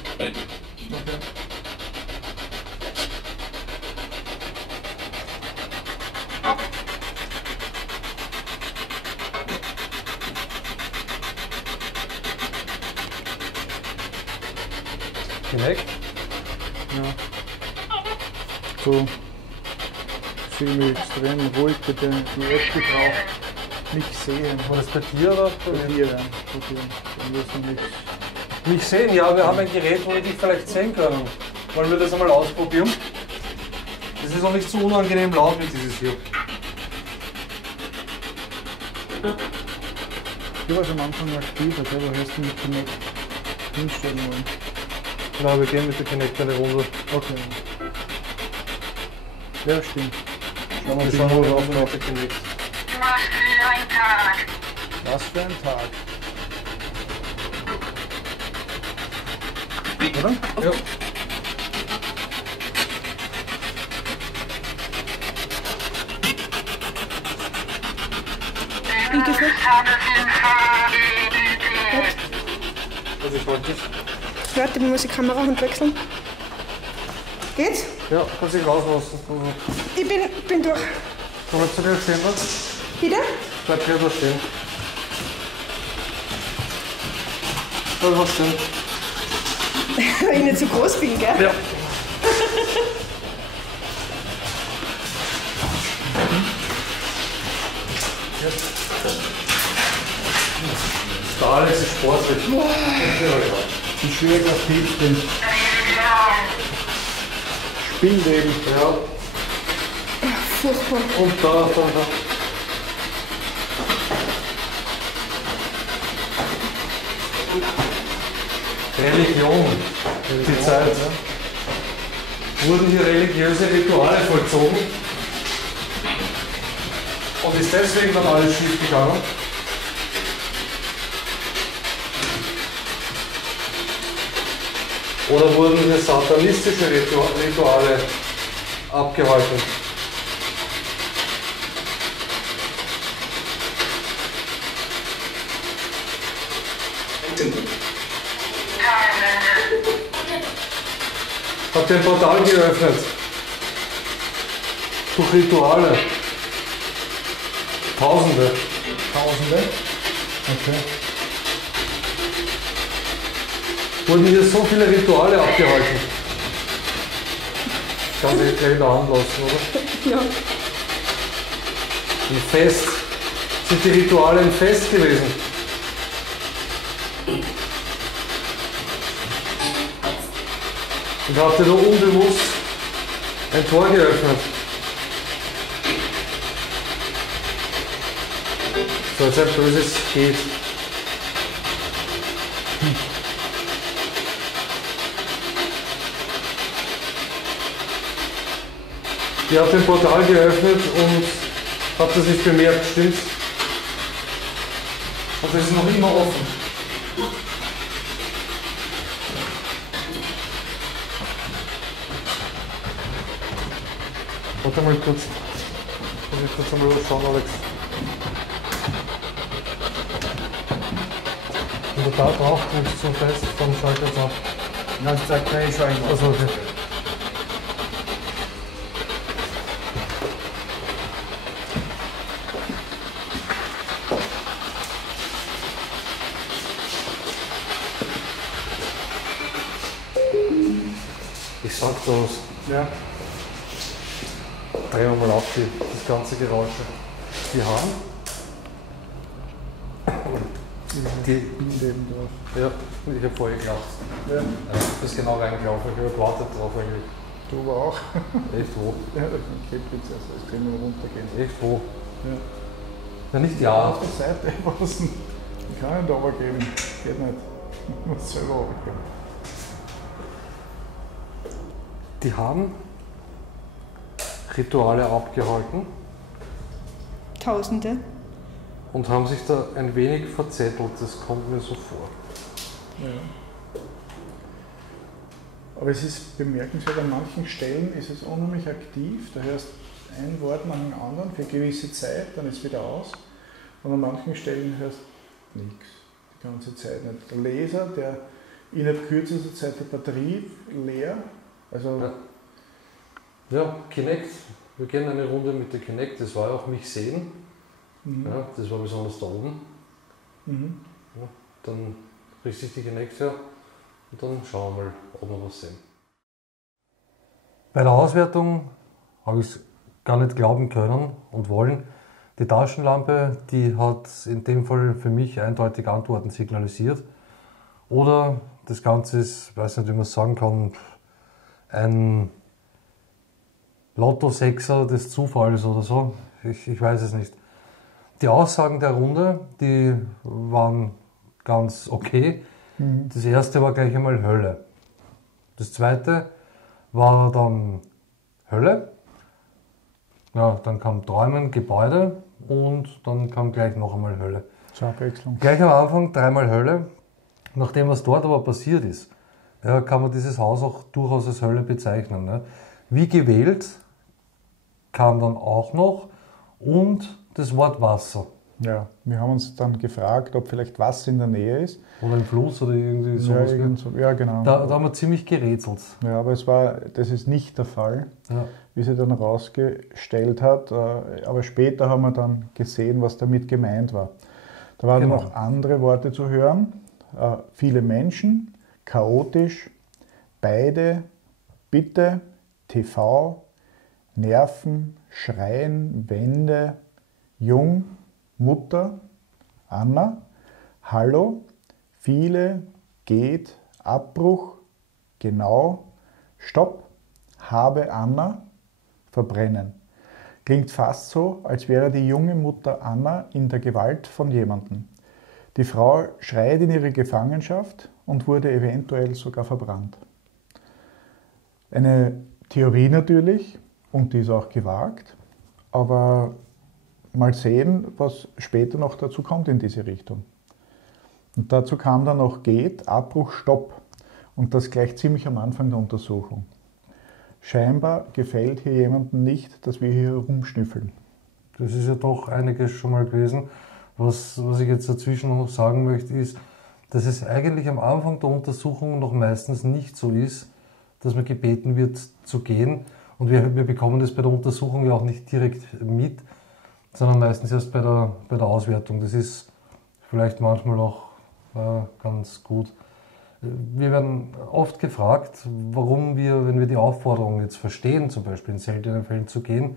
Kinect? Ja. So ziemlich extrem ruhig bitte die App gebraucht. Mich sehen. War das bei dir oder? Bei dir, ja. Bei dir. Dann müssen wir nichts. Mich sehen? Ja, wir haben ein Gerät, wo wir dich vielleicht sehen können. Wollen wir das einmal ausprobieren? Das ist auch nicht so unangenehm laut wie dieses hier. Du warst am Anfang mal gespielt, aber hast du mit Kinect hinstellen wollen. Na, wir gehen mit der Kinect eine Runde. Okay. Ja, stimmt. Schauen wir Wir uns schauen mal mal auf. auf mit der Kinect. Was für ein Tag. Oder? Ja. Ungefähr. Also ich wollte nicht. Warte, ich muss die Kamera wechseln. Geht's? Ja, kannst dich rauslassen. Ich bin durch. Bleibst du dir stehen was? Bitte? Bleib hier da stehen. Bleib was stehen. Weil ich nicht so groß bin, gell? Ja. Der Alex ist sportlich. Wie schwer das hilft denn? Spinndeben. Ja. Furchtbar. Und da. Religion. Die Zeit. Wurden hier religiöse Rituale vollzogen und ist deswegen dann alles schief gegangen? Oder wurden hier satanistische Rituale abgehalten? Habt ihr ein Portal geöffnet? Durch Rituale. Tausende. Tausende? Okay. Wurden hier so viele Rituale abgehalten? Kann sich gleich wieder anlassen, oder? Ja. Ein Fest. Sind die Rituale ein Fest gewesen? Und habt ihr da unbewusst ein Tor geöffnet? So als ein böses geht. Ihr habt den Portal geöffnet und habt es nicht bemerkt, stimmt's? Und es ist noch immer offen. Warte mal kurz. Muss ich kurz einmal was schauen, Alex. Wenn du da drauf drückst so fest, dann schaltet es ab. Dann sagt er, ich schaue ihn Also, okay. Ich sag das. Ja. Drehen wir mal auf das ganze Geräusche. Die haben. Die, Bindeben drauf. ja, ich habe vorher geglaubt. Ja. Ja, das ist genau reingelaufen. Ich habe gewartet drauf eigentlich. Du aber auch. Echt wo? Ja, da kann Kippwitz, also das können wir runtergehen. Echt wo? Ja. Ja, nicht ja. Auf der Seite was. Ich kann nicht runtergeben. Geht nicht. Ich muss selber runtergeben. Die haben Rituale abgehalten Tausende. und haben sich da ein wenig verzettelt. Das kommt mir so vor. Ja. Aber es ist bemerkenswert, an manchen Stellen ist es unheimlich aktiv. Da hörst ein Wort nach dem anderen für eine gewisse Zeit, dann ist es wieder aus. Und an manchen Stellen hörst nichts, die ganze Zeit nicht. Der Laser, der innerhalb kürzester Zeit die Batterie leer, also Ja, Kinect. Wir gehen eine Runde mit der Kinect. Das war ja auch mich sehen. Ja, das war besonders da oben. Mhm. Ja, dann richte ich die Kinect her und dann schauen wir mal, ob wir was sehen. Bei der Auswertung habe ich es gar nicht glauben können und wollen. Die Taschenlampe, die hat in dem Fall für mich eindeutig Antworten signalisiert. Oder das Ganze ist, ich weiß nicht, wie man es sagen kann, ein Lotto-Sechser des Zufalls oder so. Ich weiß es nicht. Die Aussagen der Runde, die waren ganz okay. Das erste war gleich einmal Hölle. Das zweite war dann Hölle. Ja, dann kam Träumen, Gebäude und dann kam gleich noch einmal Hölle. zur Abwechslung. Gleich am Anfang dreimal Hölle. Nachdem was dort aber passiert ist, ja, kann man dieses Haus auch durchaus als Hölle bezeichnen. Ne? Wie gewählt kam dann auch noch und das Wort Wasser. Ja, wir haben uns dann gefragt, ob vielleicht Wasser in der Nähe ist. Oder ein Fluss oder irgendwie Ja, sowas. irgend so, ja genau. Da haben wir ziemlich gerätselt. Ja, aber das ist nicht der Fall, Ja. wie sie dann herausgestellt hat. Aber später haben wir dann gesehen, was damit gemeint war. Da waren Genau. noch andere Worte zu hören. Viele Menschen, chaotisch, beide, bitte, TV, Nerven, Schreien, Wände, Jung, Mutter, Anna, Hallo, viele, geht, Abbruch, genau, Stopp, habe Anna, verbrennen. Klingt fast so, als wäre die junge Mutter Anna in der Gewalt von jemandem. Die Frau schreit in ihre Gefangenschaft und wurde eventuell sogar verbrannt. Eine Theorie natürlich, und die ist auch gewagt, aber mal sehen, was später noch dazu kommt in diese Richtung. Und dazu kam dann noch geht, Abbruch, Stopp. Und das gleich ziemlich am Anfang der Untersuchung. Scheinbar gefällt hier jemandem nicht, dass wir hier rumschnüffeln. Das ist ja doch einiges schon mal gewesen. Was ich jetzt dazwischen noch sagen möchte, ist, dass es eigentlich am Anfang der Untersuchung noch meistens nicht so ist, dass man gebeten wird zu gehen. Und wir bekommen das bei der Untersuchung ja auch nicht direkt mit, sondern meistens erst bei der Auswertung. Das ist vielleicht manchmal auch ganz gut. Wir werden oft gefragt, warum wir, wenn wir die Aufforderung jetzt verstehen, zum Beispiel in seltenen Fällen zu gehen,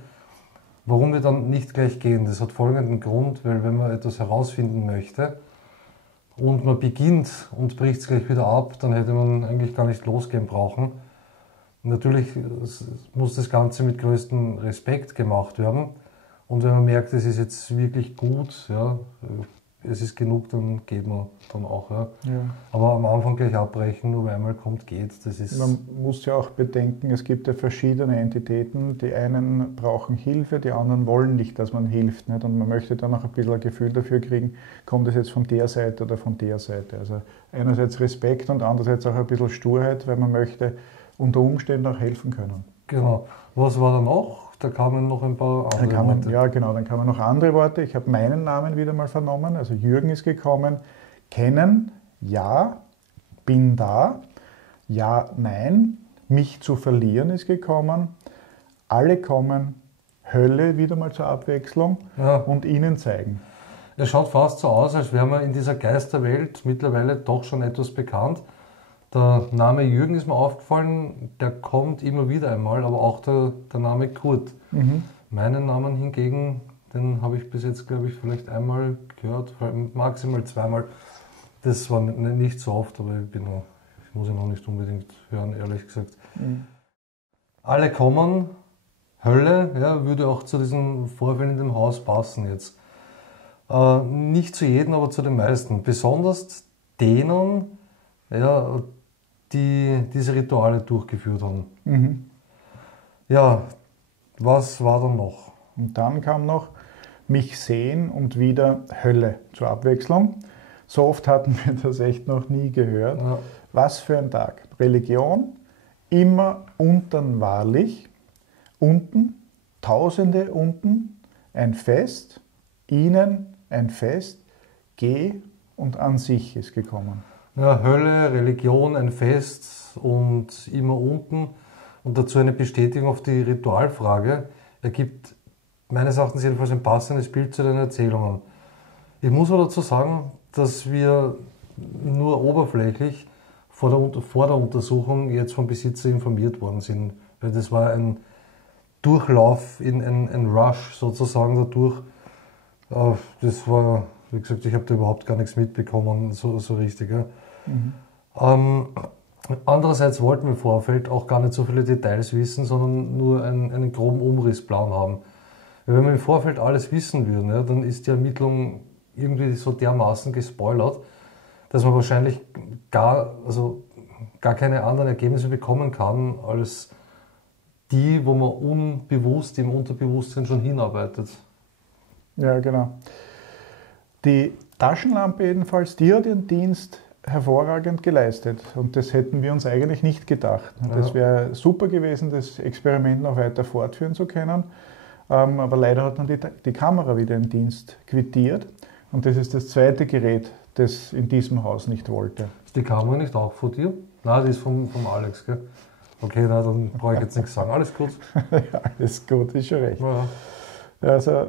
warum wir dann nicht gleich gehen. Das hat folgenden Grund, weil wenn man etwas herausfinden möchte und man beginnt und bricht es gleich wieder ab, dann hätte man eigentlich gar nicht losgehen brauchen. Natürlich muss das Ganze mit größtem Respekt gemacht werden. Und wenn man merkt, es ist jetzt wirklich gut, ja, es ist genug, dann geht man dann auch. Ja. Ja. Aber am Anfang gleich abbrechen, nur weil einmal kommt, geht. Das ist Man muss ja auch bedenken, es gibt ja verschiedene Entitäten. Die einen brauchen Hilfe, die anderen wollen nicht, dass man hilft. Nicht? Und man möchte dann auch ein bisschen ein Gefühl dafür kriegen, kommt es jetzt von der Seite oder von der Seite. Also einerseits Respekt und andererseits auch ein bisschen Sturheit, weil man möchte unter Umständen auch helfen können. Genau. Was war da noch? Da kamen noch ein paar andere Worte. Ja, genau, dann kamen noch andere Worte. Ich habe meinen Namen wieder mal vernommen. Also Jürgen ist gekommen. Kennen, ja, bin da. Ja, nein. Mich zu verlieren ist gekommen. Alle kommen. Hölle wieder mal zur Abwechslung. Ja. Und ihnen zeigen. Es schaut fast so aus, als wäre man in dieser Geisterwelt mittlerweile doch schon etwas bekannt. Der Name Jürgen ist mir aufgefallen, der kommt immer wieder einmal, aber auch der Name Kurt. Meinen Namen hingegen, den habe ich bis jetzt, glaube ich, vielleicht einmal gehört, maximal zweimal. Das war nicht so oft, aber ich muss ihn noch nicht unbedingt hören, ehrlich gesagt. Alle kommen, Hölle, ja, würde auch zu diesen Vorfällen in dem Haus passen jetzt. Nicht zu jedem, aber zu den meisten. Besonders denen, ja, die diese Rituale durchgeführt haben. Ja, was war dann noch? Und dann kam noch mich sehen und wieder Hölle zur Abwechslung. So oft hatten wir das echt noch nie gehört. Ja. Was für ein Tag. Religion, immer unten wahrlich, unten, Tausende unten, ein Fest, ihnen ein Fest, geh und an sich ist gekommen. Ja, Hölle, Religion, ein Fest und immer unten und dazu eine Bestätigung auf die Ritualfrage ergibt meines Erachtens jedenfalls ein passendes Bild zu den Erzählungen. Ich muss aber dazu sagen, dass wir nur oberflächlich vor der Untersuchung jetzt vom Besitzer informiert worden sind, weil das war ein Durchlauf in ein Rush sozusagen dadurch. Das war, wie gesagt, ich habe da überhaupt gar nichts mitbekommen, so richtig. Ja. Andererseits wollten wir im Vorfeld auch gar nicht so viele Details wissen, sondern nur einen groben Umrissplan haben. Weil wenn wir im Vorfeld alles wissen würden, ja, dann ist die Ermittlung irgendwie so dermaßen gespoilert, dass man wahrscheinlich gar keine anderen Ergebnisse bekommen kann, als die, wo man unbewusst im Unterbewusstsein schon hinarbeitet. Ja, genau. Die Taschenlampe jedenfalls, die hat ihren Dienst hervorragend geleistet und das hätten wir uns eigentlich nicht gedacht. Das wäre super gewesen, das Experiment noch weiter fortführen zu können, aber leider hat dann die Kamera wieder den Dienst quittiert und das ist das zweite Gerät, das in diesem Haus nicht wollte. Ist die Kamera nicht auch von dir? Nein, die ist vom Alex, gell? Okay, na, dann brauche ich jetzt nichts sagen. Alles gut? Ja, alles gut, ist schon recht. Ja. Also,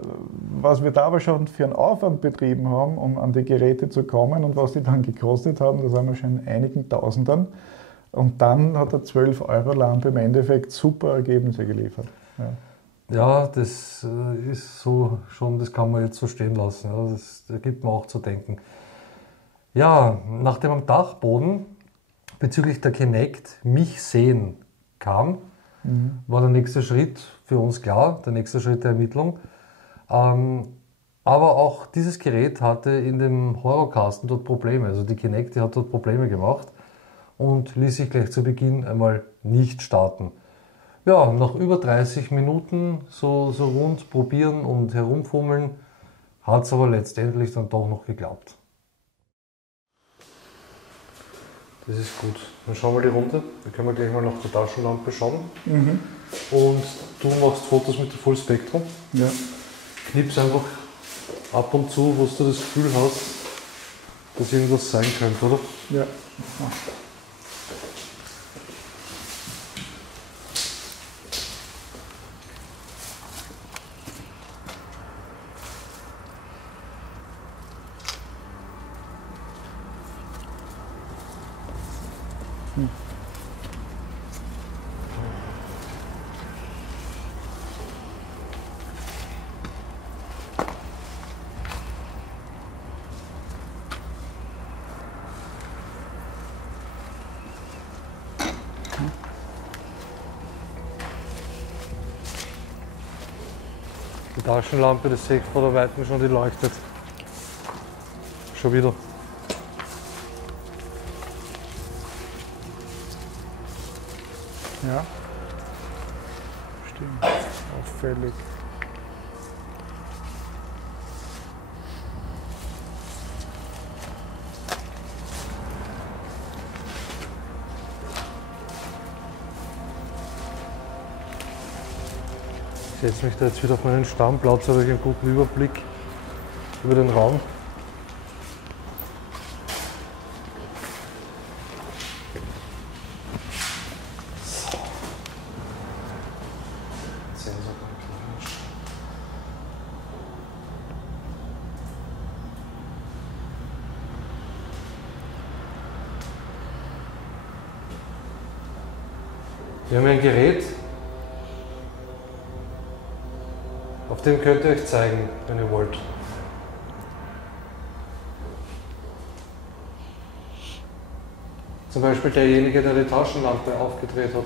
was wir da aber schon für einen Aufwand betrieben haben, um an die Geräte zu kommen und was die dann gekostet haben, da sind wir schon in einigen Tausendern. Und dann hat der 12-Euro-Lampe im Endeffekt super Ergebnisse geliefert. Ja, das ist so schon, das kann man jetzt so stehen lassen. Ja, das gibt mir auch zu denken. Ja, nachdem am Dachboden bezüglich der Kinect mich sehen kam, war der nächste Schritt für uns klar, der nächste Schritt der Ermittlung. Aber auch dieses Gerät hatte in dem Horrorkasten dort Probleme. Also die Kinect, die hat dort Probleme gemacht und ließ sich gleich zu Beginn einmal nicht starten. Ja, nach über 30 Minuten so rund probieren und herumfummeln, hat es aber letztendlich dann doch noch geklappt. Das ist gut. Dann schauen wir die Runde. Dann können wir gleich mal nach der Taschenlampe schauen. Und du machst Fotos mit der Full Spectrum. Ja. Knips einfach ab und zu, wo du das Gefühl hast, dass irgendwas sein könnte, oder? Ja. Die Taschenlampe, das sehe ich von der Weitem schon, die leuchtet. Schon wieder. Ja. Stimmt. Auffällig. Ich setze mich da jetzt wieder auf meinen Stammplatz, habe ich einen guten Überblick über den Raum. Wir haben ein Gerät, auf dem könnt ihr euch zeigen, wenn ihr wollt. Zum Beispiel derjenige, der die Taschenlampe aufgedreht hat.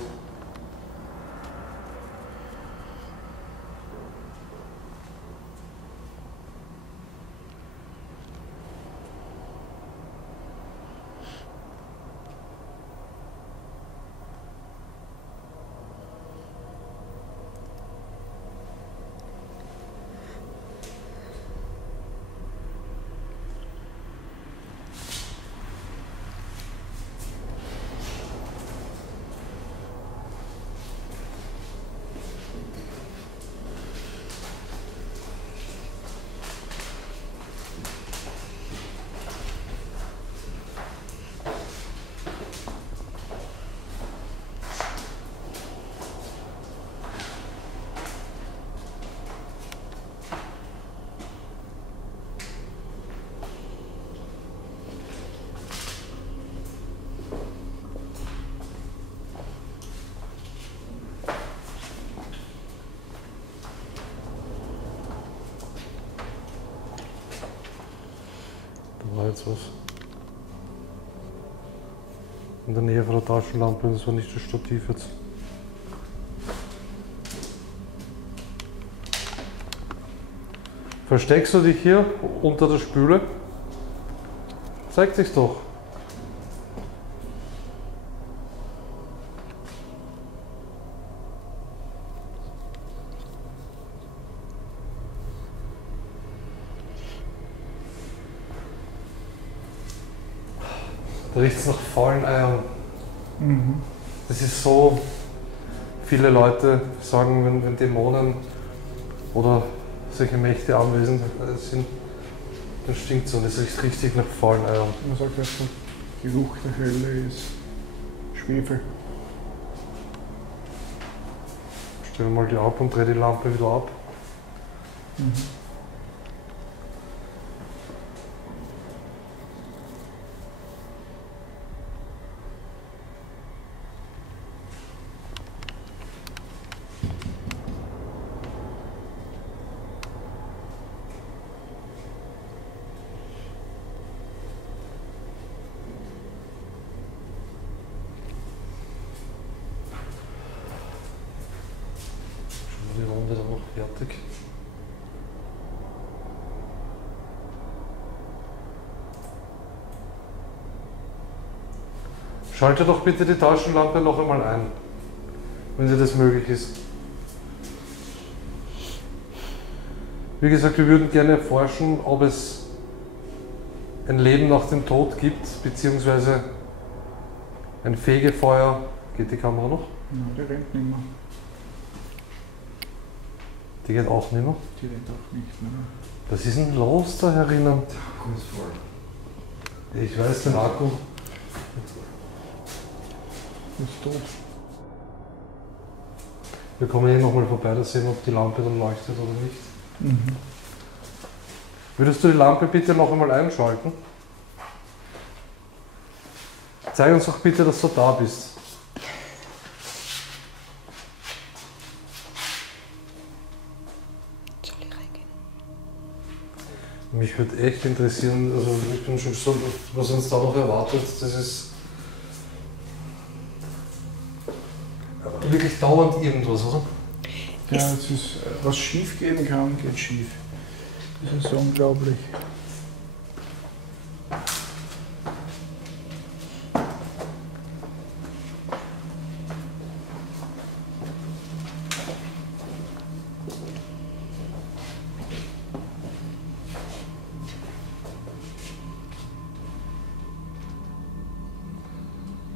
Da war jetzt was. In der Nähe von der Taschenlampe, das war nicht das Stativ jetzt. Versteckst du dich hier unter der Spüle? Zeig dich doch. Da riecht es nach faulen Eiern. Das ist so, viele Leute sagen, wenn Dämonen oder solche Mächte anwesend sind, dann stinkt so und es riecht richtig nach faulen Eiern. Man sagt, dass der Geruch der Hölle ist Schwefel. Stell mal die ab und dreh die Lampe wieder ab. Die Runde dann noch fertig. Schalte doch bitte die Taschenlampe noch einmal ein, wenn dir das möglich ist. Wie gesagt, wir würden gerne erforschen, ob es ein Leben nach dem Tod gibt, beziehungsweise ein Fegefeuer. Geht die Kamera noch? Ja, die rennt nicht mehr. Die geht auch nicht mehr. Die rennt auch nicht mehr. Was ist denn los da herinnen? Akku ist voll. Ich weiß den Akku. Ist tot. Wir kommen hier nochmal vorbei, da sehen, ob die Lampe dann leuchtet oder nicht. Mhm. Würdest du die Lampe bitte noch einmal einschalten? Zeig uns doch bitte, dass du da bist. Soll ich reingehen? Mich würde echt interessieren, also ich bin schon gespannt, was uns da noch erwartet. Das ist wirklich dauernd irgendwas, oder? Ja, es ist, was schief gehen kann, geht schief. Das ist unglaublich.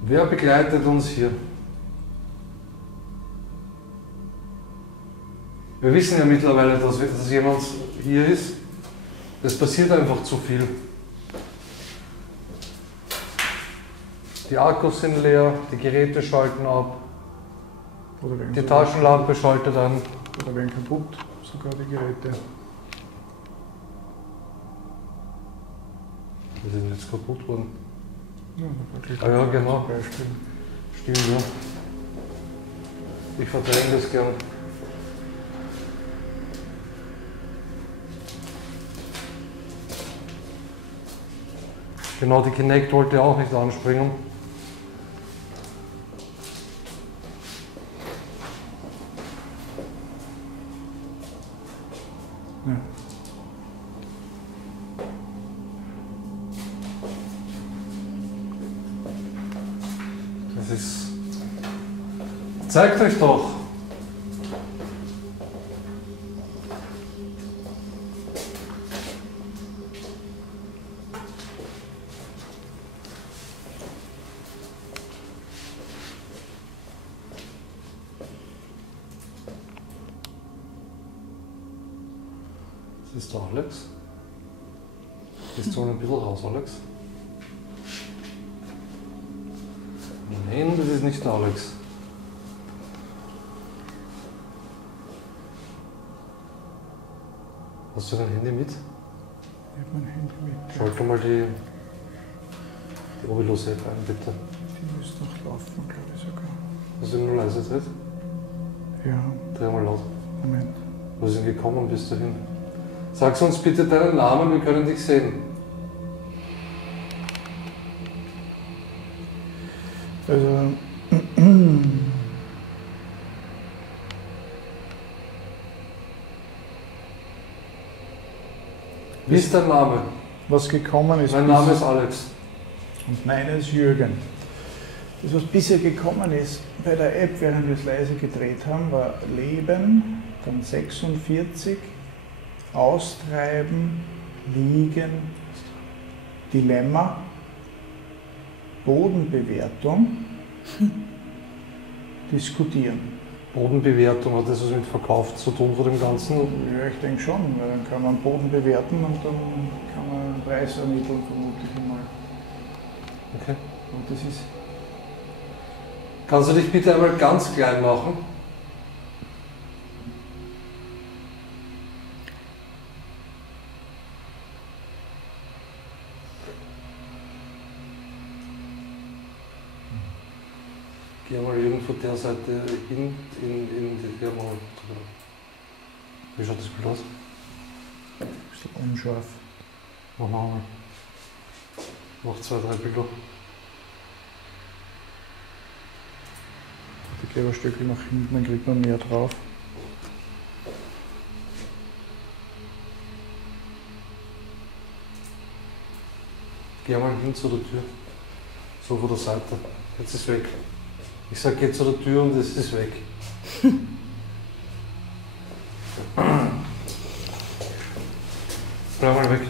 Wer begleitet uns hier? Wir wissen ja mittlerweile, dass jemand hier ist. Es passiert einfach zu viel. Die Akkus sind leer, die Geräte schalten ab, Oder werden die sie- Taschenlampe schaltet an. Oder werden kaputt, sogar die Geräte. Die sind jetzt kaputt worden. Ja, da wirklich Ah ja, genau. Zum Beispiel. Stimmt, ja. Ich verdränge das gern. Genau, die Kinect wollte auch nicht anspringen. Ja. Das ist... Zeigt euch doch! Das ist der Alex. Bist du ein bisschen raus, Alex? Nein, das ist nicht der Alex. Hast du dein Handy mit? Ich habe mein Handy mit. Schalte mal die Ovilus-App ein, bitte. Die müsste noch laufen, glaube ich sogar. Hast du nur leise gedreht? Ja, Dreh mal laut. Moment. Wo sind gekommen bis dahin? Sag uns bitte deinen Namen, wir können dich sehen. Also, Wie ist dein Name? was gekommen ist. Mein Name ist Alex. Und meiner ist Jürgen. Das, was bisher gekommen ist bei der App, während wir es leise gedreht haben, war Leben, dann 46, Austreiben, Liegen, Dilemma, Bodenbewertung, Diskutieren. Bodenbewertung, hat das was mit Verkauf zu tun von dem Ganzen? Ja, ich denke schon, weil dann kann man Boden bewerten und dann kann man einen Preis ermitteln, vermutlich einmal. Okay. Und das ist Kannst du dich bitte einmal ganz klein machen? Geh mal irgendwo der Seite hin, in die Firma. Wie schaut das Bild aus? ein bisschen unscharf. Mach mal. Mach 2, 3 Bilder. Die Kleberstücke nach hinten, dann kriegt man mehr drauf. Geh mal hin zu der Tür. So von der Seite. Jetzt ist es weg. Ich sage, geh zu der Tür und es ist weg. Bleib mal weg.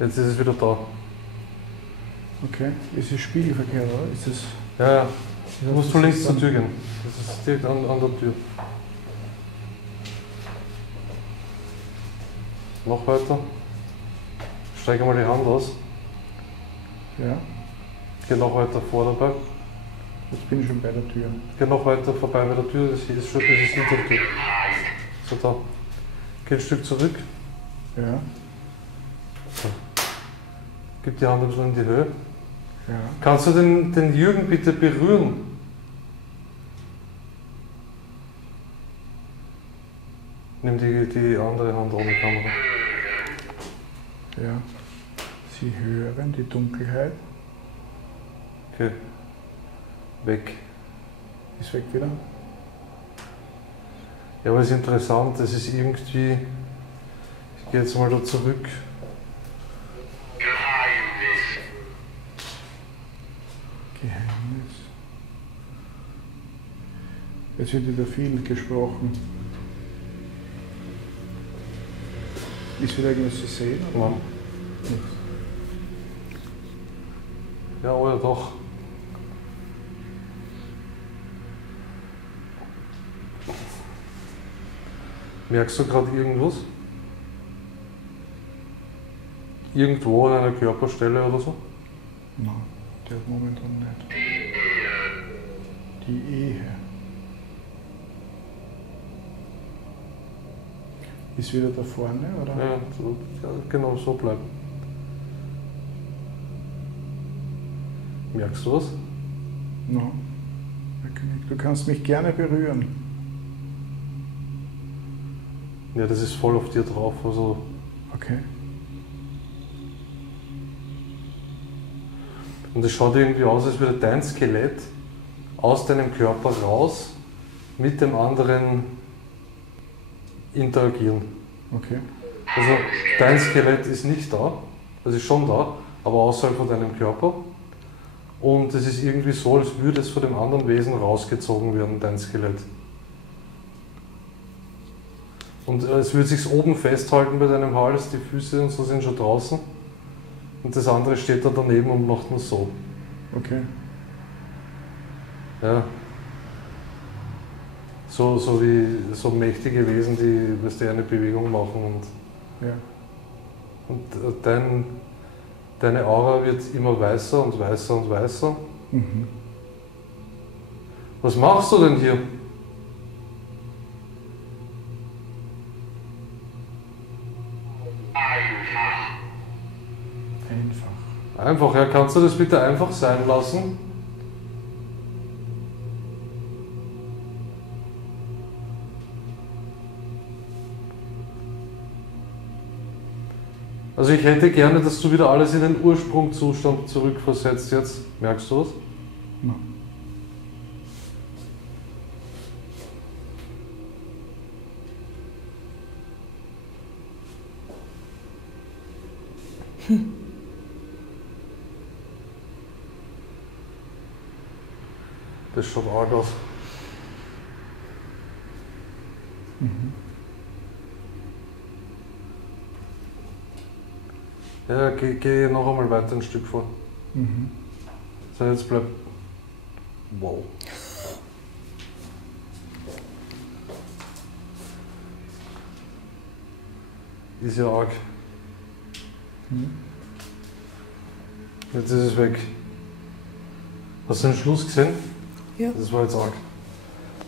Jetzt ist es wieder da. Okay, ist es spiegelverkehrt, oder? Ist es. Ja, ja. Du musst von links zur Tür gehen. Das ist direkt an der Tür. Noch weiter. Streck einmal die Hand aus. Ja, Geh noch weiter vor dabei. jetzt bin ich schon bei der Tür. Geh noch weiter vorbei bei der Tür. Das ist schon hinter der Tür. So, da. Geh ein Stück zurück. Ja, Gib die Hand ein bisschen in die Höhe. ja. Kannst du den Jürgen bitte berühren? Nimm die andere Hand ohne Kamera. Ja. Sie hören die Dunkelheit. Okay. Weg. Ist weg wieder. Ja, aber es ist interessant, das ist irgendwie. Ich gehe jetzt mal da zurück. Geheimnis. Es wird wieder viel gesprochen. Ist wieder irgendwas zu sehen? Oder? Mann. Ja, oder doch. Merkst du gerade irgendwas? Irgendwo an einer Körperstelle oder so? Nein, der momentan nicht. Die Ehe. Ist wieder da vorne, oder? Ja, so, ja, genau so bleiben. Merkst du was? No. Du kannst mich gerne berühren. Ja, das ist voll auf dir drauf. Also Okay. und es schaut irgendwie aus, als würde dein Skelett aus deinem Körper raus mit dem anderen interagieren. Okay. Also dein Skelett ist nicht da, es ist schon da, aber außerhalb von deinem Körper. Und es ist irgendwie so, als würde es von dem anderen Wesen rausgezogen werden, dein Skelett. Und es würde sich oben festhalten bei deinem Hals, die Füße und so sind schon draußen. Und das andere steht da daneben und macht nur so. Okay. Ja. So wie so mächtige Wesen, die eine Bewegung machen. Ja. Und deine Aura wird immer weißer und weißer und weißer. Mhm. Was machst du denn hier? Einfach. Einfach, ja, kannst du das bitte einfach sein lassen? Also ich hätte gerne, dass du wieder alles in den Ursprungszustand zurückversetzt jetzt. Merkst du was? No. Das schaut arg aus. Mhm. Ja, geh noch einmal weiter ein Stück vor. Mhm. So, jetzt bleib. Wow. Ist ja arg. Mhm. Jetzt ist es weg. Hast du den Schluss gesehen? Ja. Das war jetzt arg.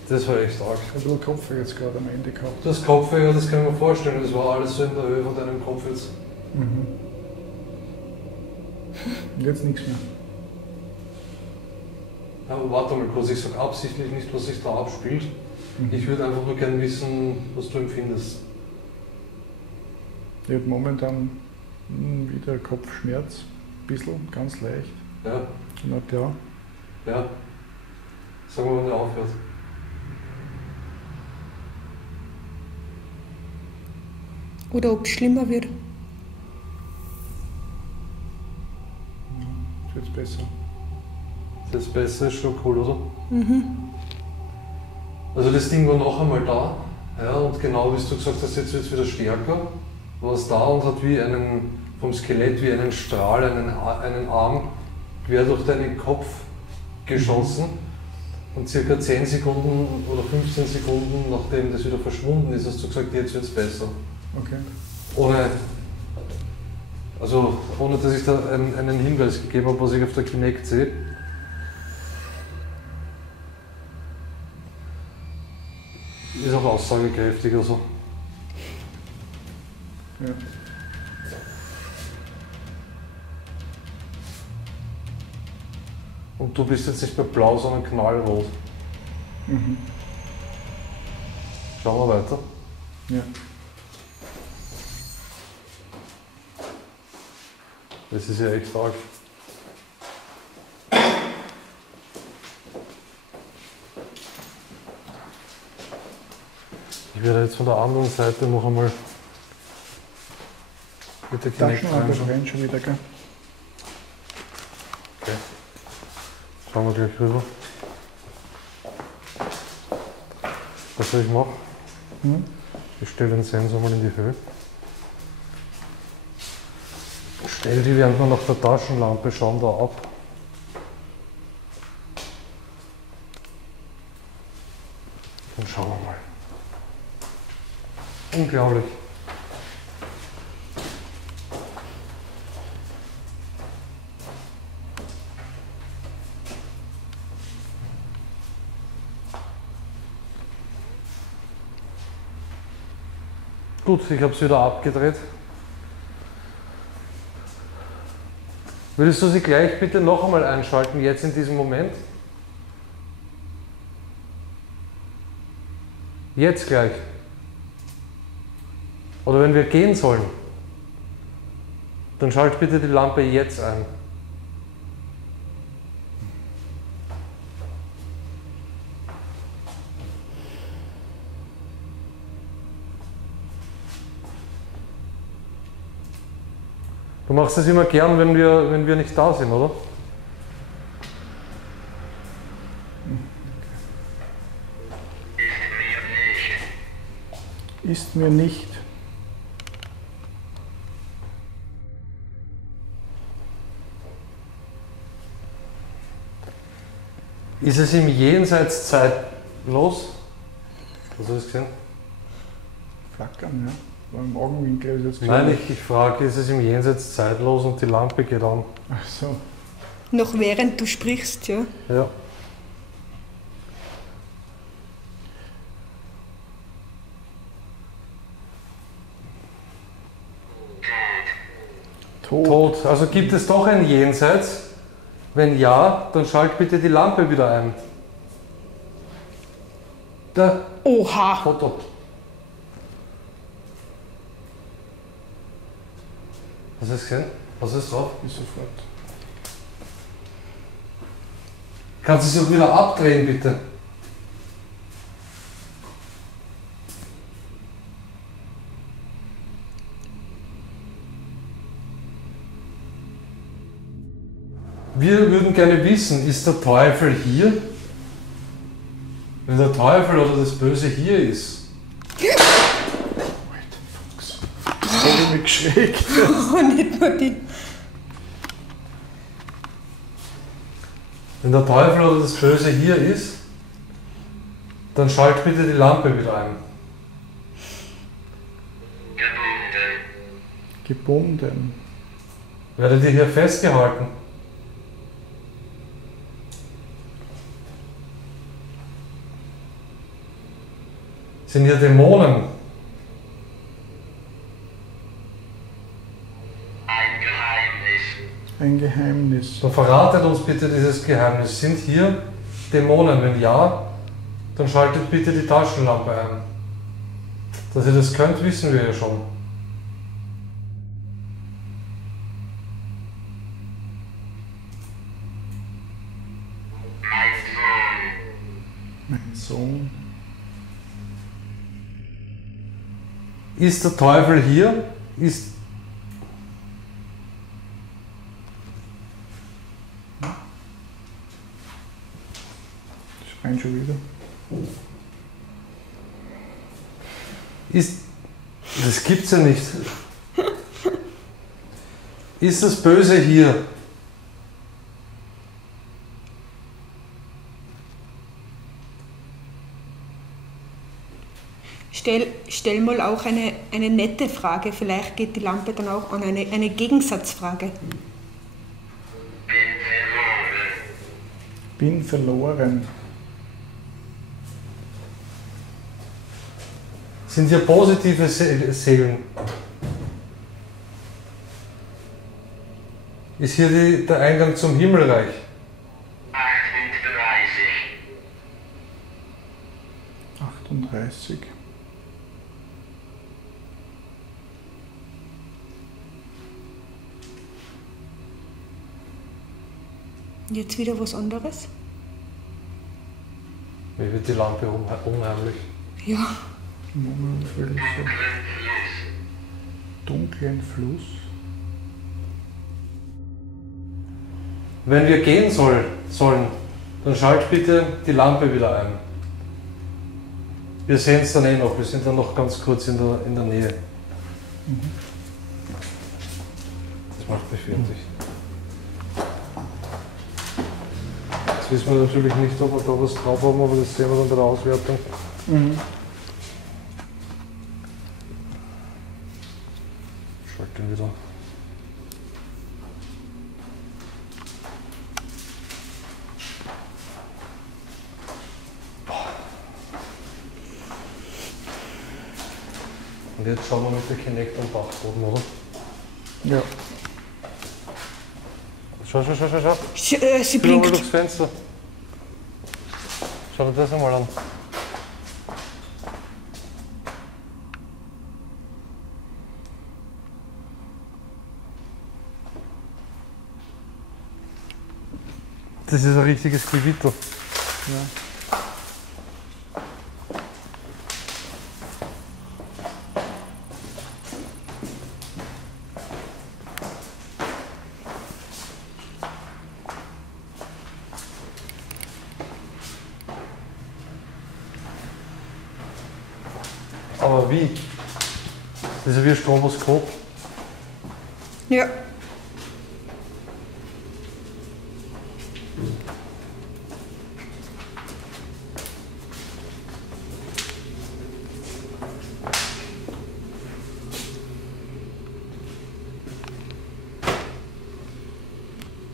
Das war echt arg. Ich habe einen Kopfweh jetzt gerade am Ende gehabt. Das Kopfweh, ja, das kann ich mir vorstellen. Das war alles so in der Höhe von deinem Kopf jetzt. Mhm. Und jetzt nichts mehr. Ja, aber warte mal kurz, ich sage absichtlich nicht, was sich da abspielt. Mhm. Ich würde einfach nur gerne wissen, was du empfindest. Ich habe momentan wieder Kopfschmerz. Ein bisschen, ganz leicht. Ja, Na ja. ja. Sag mal, wenn er aufhört. Oder ob es schlimmer wird. Ist jetzt besser. Das ist besser, ist schon cool, oder? Also das Ding war noch einmal da, ja, und genau wie du gesagt hast, jetzt wird es wieder stärker. War es da und hat wie vom Skelett wie einen Strahl, einen Arm quer durch deinen Kopf geschossen. Und circa 10 Sekunden oder 15 Sekunden, nachdem das wieder verschwunden ist, hast du gesagt, jetzt wird es besser. Okay. Ohne dass ich da einen Hinweis gegeben habe, was ich auf der Kinect sehe. Ist auch aussagekräftig, also. Ja. Und du bist jetzt nicht mehr blau, sondern knallrot. Mhm. Schauen wir weiter. Ja. Das ist ja echt arg. Ich werde jetzt von der anderen Seite noch einmal mit der Kinect Taschenlampe reinschauen. brennt schon wieder, gell? Okay. Schauen wir gleich rüber. Was soll ich machen? Ich stelle den Sensor mal in die Höhe. Stell die, während wir nach der Taschenlampe schauen, da ab. Dann schauen wir mal. Unglaublich. Gut, ich habe es wieder abgedreht. Würdest du sie gleich bitte noch einmal einschalten, jetzt in diesem Moment? Jetzt gleich. Oder wenn wir gehen sollen, dann schalt bitte die Lampe jetzt ein. Du machst das immer gern, wenn wir nicht da sind, oder? Ist mir nicht. Ist es im Jenseits zeitlos? Hast du das gesehen? Flackern, ja. Aber im Augenwinkel ist jetzt Nein, ich frage, ist es im Jenseits zeitlos und die Lampe geht an? Ach so. Noch während du sprichst, ja. Ja. Tot. Also gibt es doch ein Jenseits? Wenn ja, dann schalt bitte die Lampe wieder ein. Da. Oha! Foto. Hast du es gesehen? Was ist drauf? Ist sofort. Kannst du es auch wieder abdrehen, bitte? Wir würden gerne wissen, ist der Teufel hier? Wenn der Teufel oder das Böse hier ist, Das habe ich mich geschreckt. Oh, nicht nur die. wenn der Teufel oder das Böse hier ist, dann schalt bitte die Lampe wieder ein. Gebunden. Werdet ihr hier festgehalten? Sind hier Dämonen? Ein Geheimnis. Dann verratet uns bitte dieses Geheimnis. Sind hier Dämonen? Wenn ja, dann schaltet bitte die Taschenlampe ein. Dass ihr das könnt, wissen wir ja schon. Ist der Teufel hier? Ist Schreien schon wieder. Das gibt's ja nicht. Ist das Böse hier? Stell mal auch eine nette Frage, vielleicht geht die Lampe dann auch an, eine Gegensatzfrage. Bin verloren. Sind hier positive Seelen? Ist hier der Eingang zum Himmelreich? 38. Jetzt wieder was anderes? Mir wird die Lampe unheimlich. Ja. Dunklen Fluss. Wenn wir gehen sollen, dann schalt bitte die Lampe wieder ein. Wir sehen es dann eh noch, wir sind dann noch ganz kurz in der Nähe. Das macht mich fertig. Jetzt wissen wir natürlich nicht, ob wir da was drauf haben, aber das sehen wir dann bei der Auswertung. Schalten wieder. Und jetzt schauen wir mit der Kinect am Dachboden, oder? Ja. Schau. Sie Schau mal blinkt. durchs Fenster. Schau dir das einmal an. Das ist ein richtiges Gewitter. Ja. Aber wie? Das ist ja wie ein Stroboskop. Ja.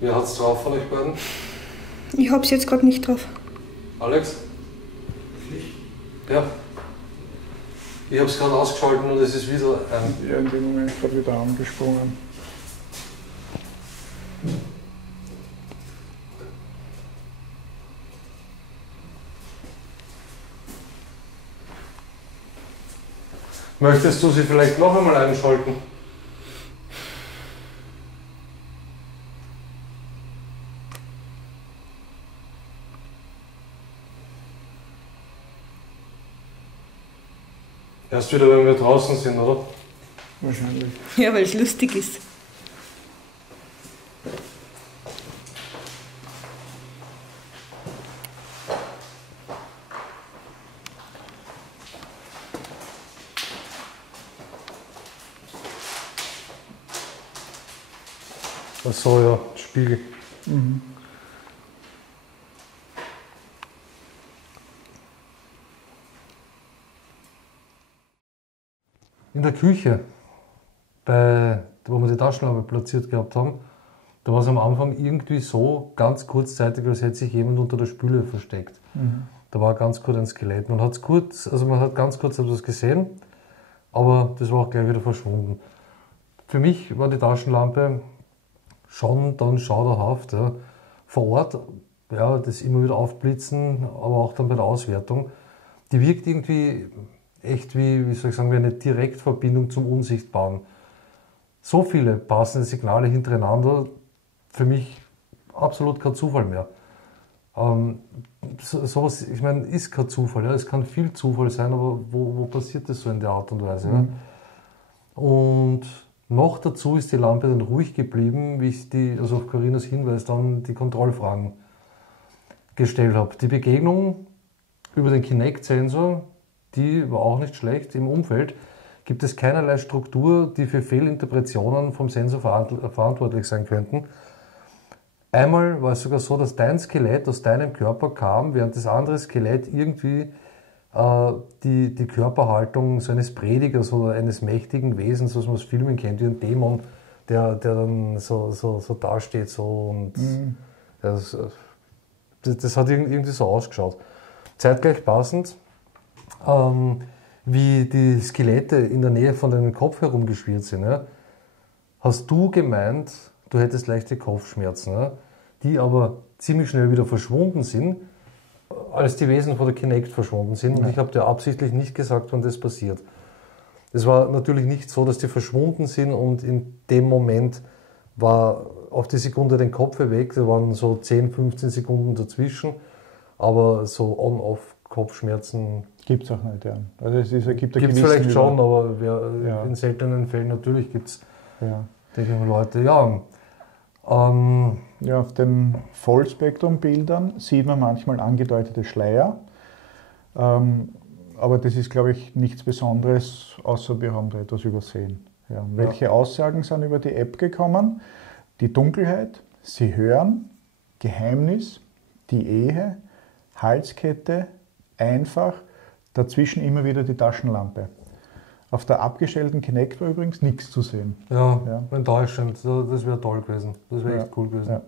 Wer hat's drauf von euch beiden? Ich hab's jetzt gerade nicht drauf. Alex? Ja. Ich habe es gerade ausgeschalten und es ist wieder ein. Ja, in dem Moment gerade wieder angesprungen. Möchtest du sie vielleicht noch einmal einschalten? Erst wieder, wenn wir draußen sind, oder? Wahrscheinlich. Ja, weil es lustig ist. Ach so, ja, Spiegel. In der Küche, wo wir die Taschenlampe platziert gehabt haben, da war es am Anfang irgendwie so ganz kurzzeitig, als hätte sich jemand unter der Spüle versteckt. Da war ganz kurz ein Skelett. Man hat ganz kurz etwas gesehen, aber das war auch gleich wieder verschwunden. Für mich war die Taschenlampe schon dann schauderhaft. Ja. Vor Ort, ja, das immer wieder aufblitzen, aber auch dann bei der Auswertung, die wirkt irgendwie echt wie soll ich sagen, wie eine Direktverbindung zum Unsichtbaren. So viele passende Signale hintereinander, für mich absolut kein Zufall mehr. Sowas, ich meine, ist kein Zufall. Ja. Es kann viel Zufall sein, aber wo passiert das so in der Art und Weise? Ja. Und noch dazu ist die Lampe dann ruhig geblieben, wie ich also auf Corinas Hinweis dann die Kontrollfragen gestellt habe. Die Begegnung über den Kinect-Sensor, die war auch nicht schlecht. Im Umfeld gibt es keinerlei Struktur, die für Fehlinterpretationen vom Sensor verantwortlich sein könnten. Einmal war es sogar so, dass dein Skelett aus deinem Körper kam, während das andere Skelett irgendwie die Körperhaltung so eines Predigers oder eines mächtigen Wesens, was man aus Filmen kennt, wie ein Dämon, der dann so dasteht so und das hat irgendwie so ausgeschaut. Zeitgleich passend, wie die Skelette in der Nähe von deinem Kopf herumgeschwirrt sind, ja, hast du gemeint, du hättest leichte Kopfschmerzen, ja, die aber ziemlich schnell wieder verschwunden sind, als die Wesen von der Kinect verschwunden sind. Und ich habe dir absichtlich nicht gesagt, wann das passiert. Es war natürlich nicht so, dass die verschwunden sind und in dem Moment war auf die Sekunde den Kopf weg. Da waren so 10, 15 Sekunden dazwischen. Aber so On-Off-Kopfschmerzen gibt es auch nicht, ja. Also es gibt es vielleicht schon, aber in seltenen Fällen natürlich gibt es, denke ich mal, Leute, ja. Ja, auf den Vollspektrum-Bildern sieht man manchmal angedeutete Schleier, aber das ist, glaube ich, nichts Besonderes, außer wir haben da etwas übersehen. Ja, welche Aussagen sind über die App gekommen? Die Dunkelheit, Sie hören, Geheimnis, die Ehe, Halskette, einfach, dazwischen immer wieder die Taschenlampe. Auf der abgestellten Kinect war übrigens nichts zu sehen. Ja, enttäuschend. Das wäre toll gewesen. Das wäre echt cool gewesen. Ja.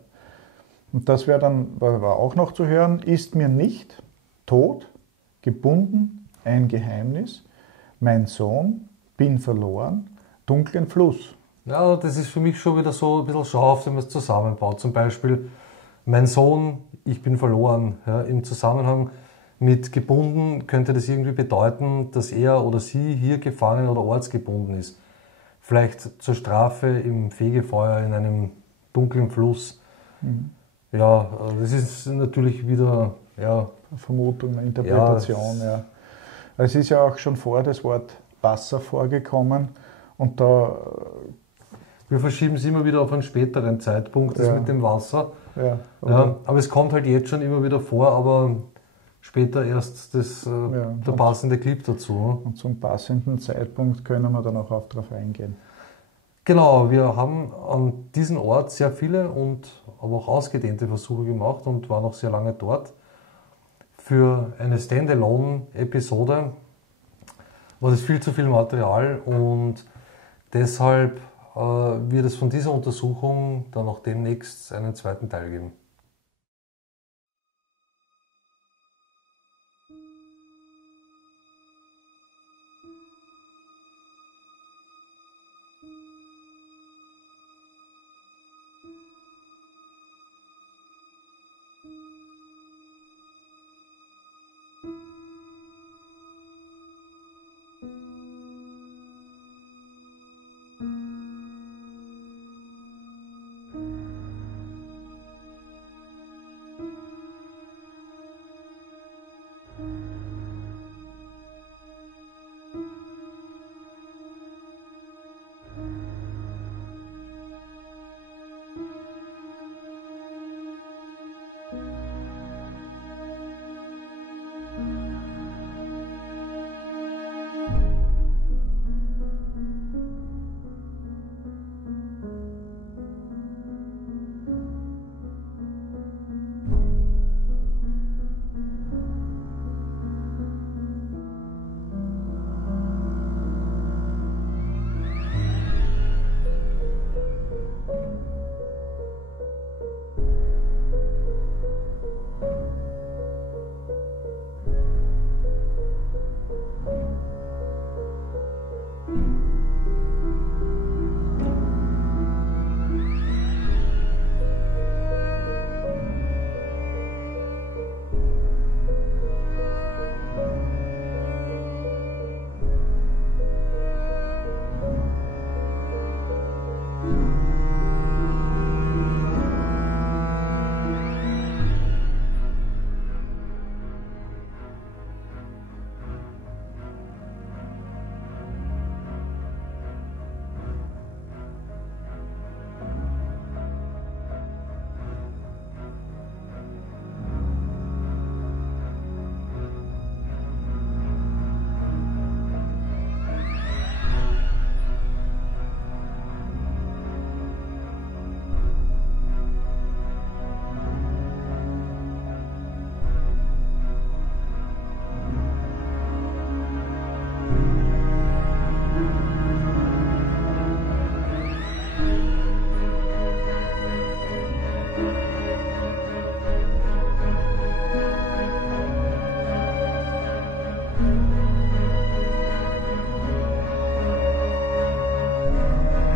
Und das war auch noch zu hören, ist mir nicht, tot, gebunden, ein Geheimnis, mein Sohn, bin verloren, dunklen Fluss. Ja, das ist für mich schon wieder so ein bisschen scharf, wenn man es zusammenbaut. Zum Beispiel, mein Sohn, ich bin verloren. Ja, im Zusammenhang mit gebunden könnte das irgendwie bedeuten, dass er oder sie hier gefangen oder ortsgebunden ist. Vielleicht zur Strafe im Fegefeuer in einem dunklen Fluss. Ja, das ist natürlich wieder eine Vermutung, eine Interpretation. Ja. Es ist ja auch schon vor das Wort Wasser vorgekommen und da... Wir verschieben es immer wieder auf einen späteren Zeitpunkt, das mit dem Wasser. Aber es kommt halt jetzt schon immer wieder vor, aber später erst der passende Clip dazu. Und zum passenden Zeitpunkt können wir dann auch darauf eingehen. Genau, wir haben an diesem Ort sehr viele und aber auch ausgedehnte Versuche gemacht und waren auch sehr lange dort. Für eine Standalone-Episode war das viel zu viel Material und deshalb wird es von dieser Untersuchung dann auch demnächst einen zweiten Teil geben. Tschüss.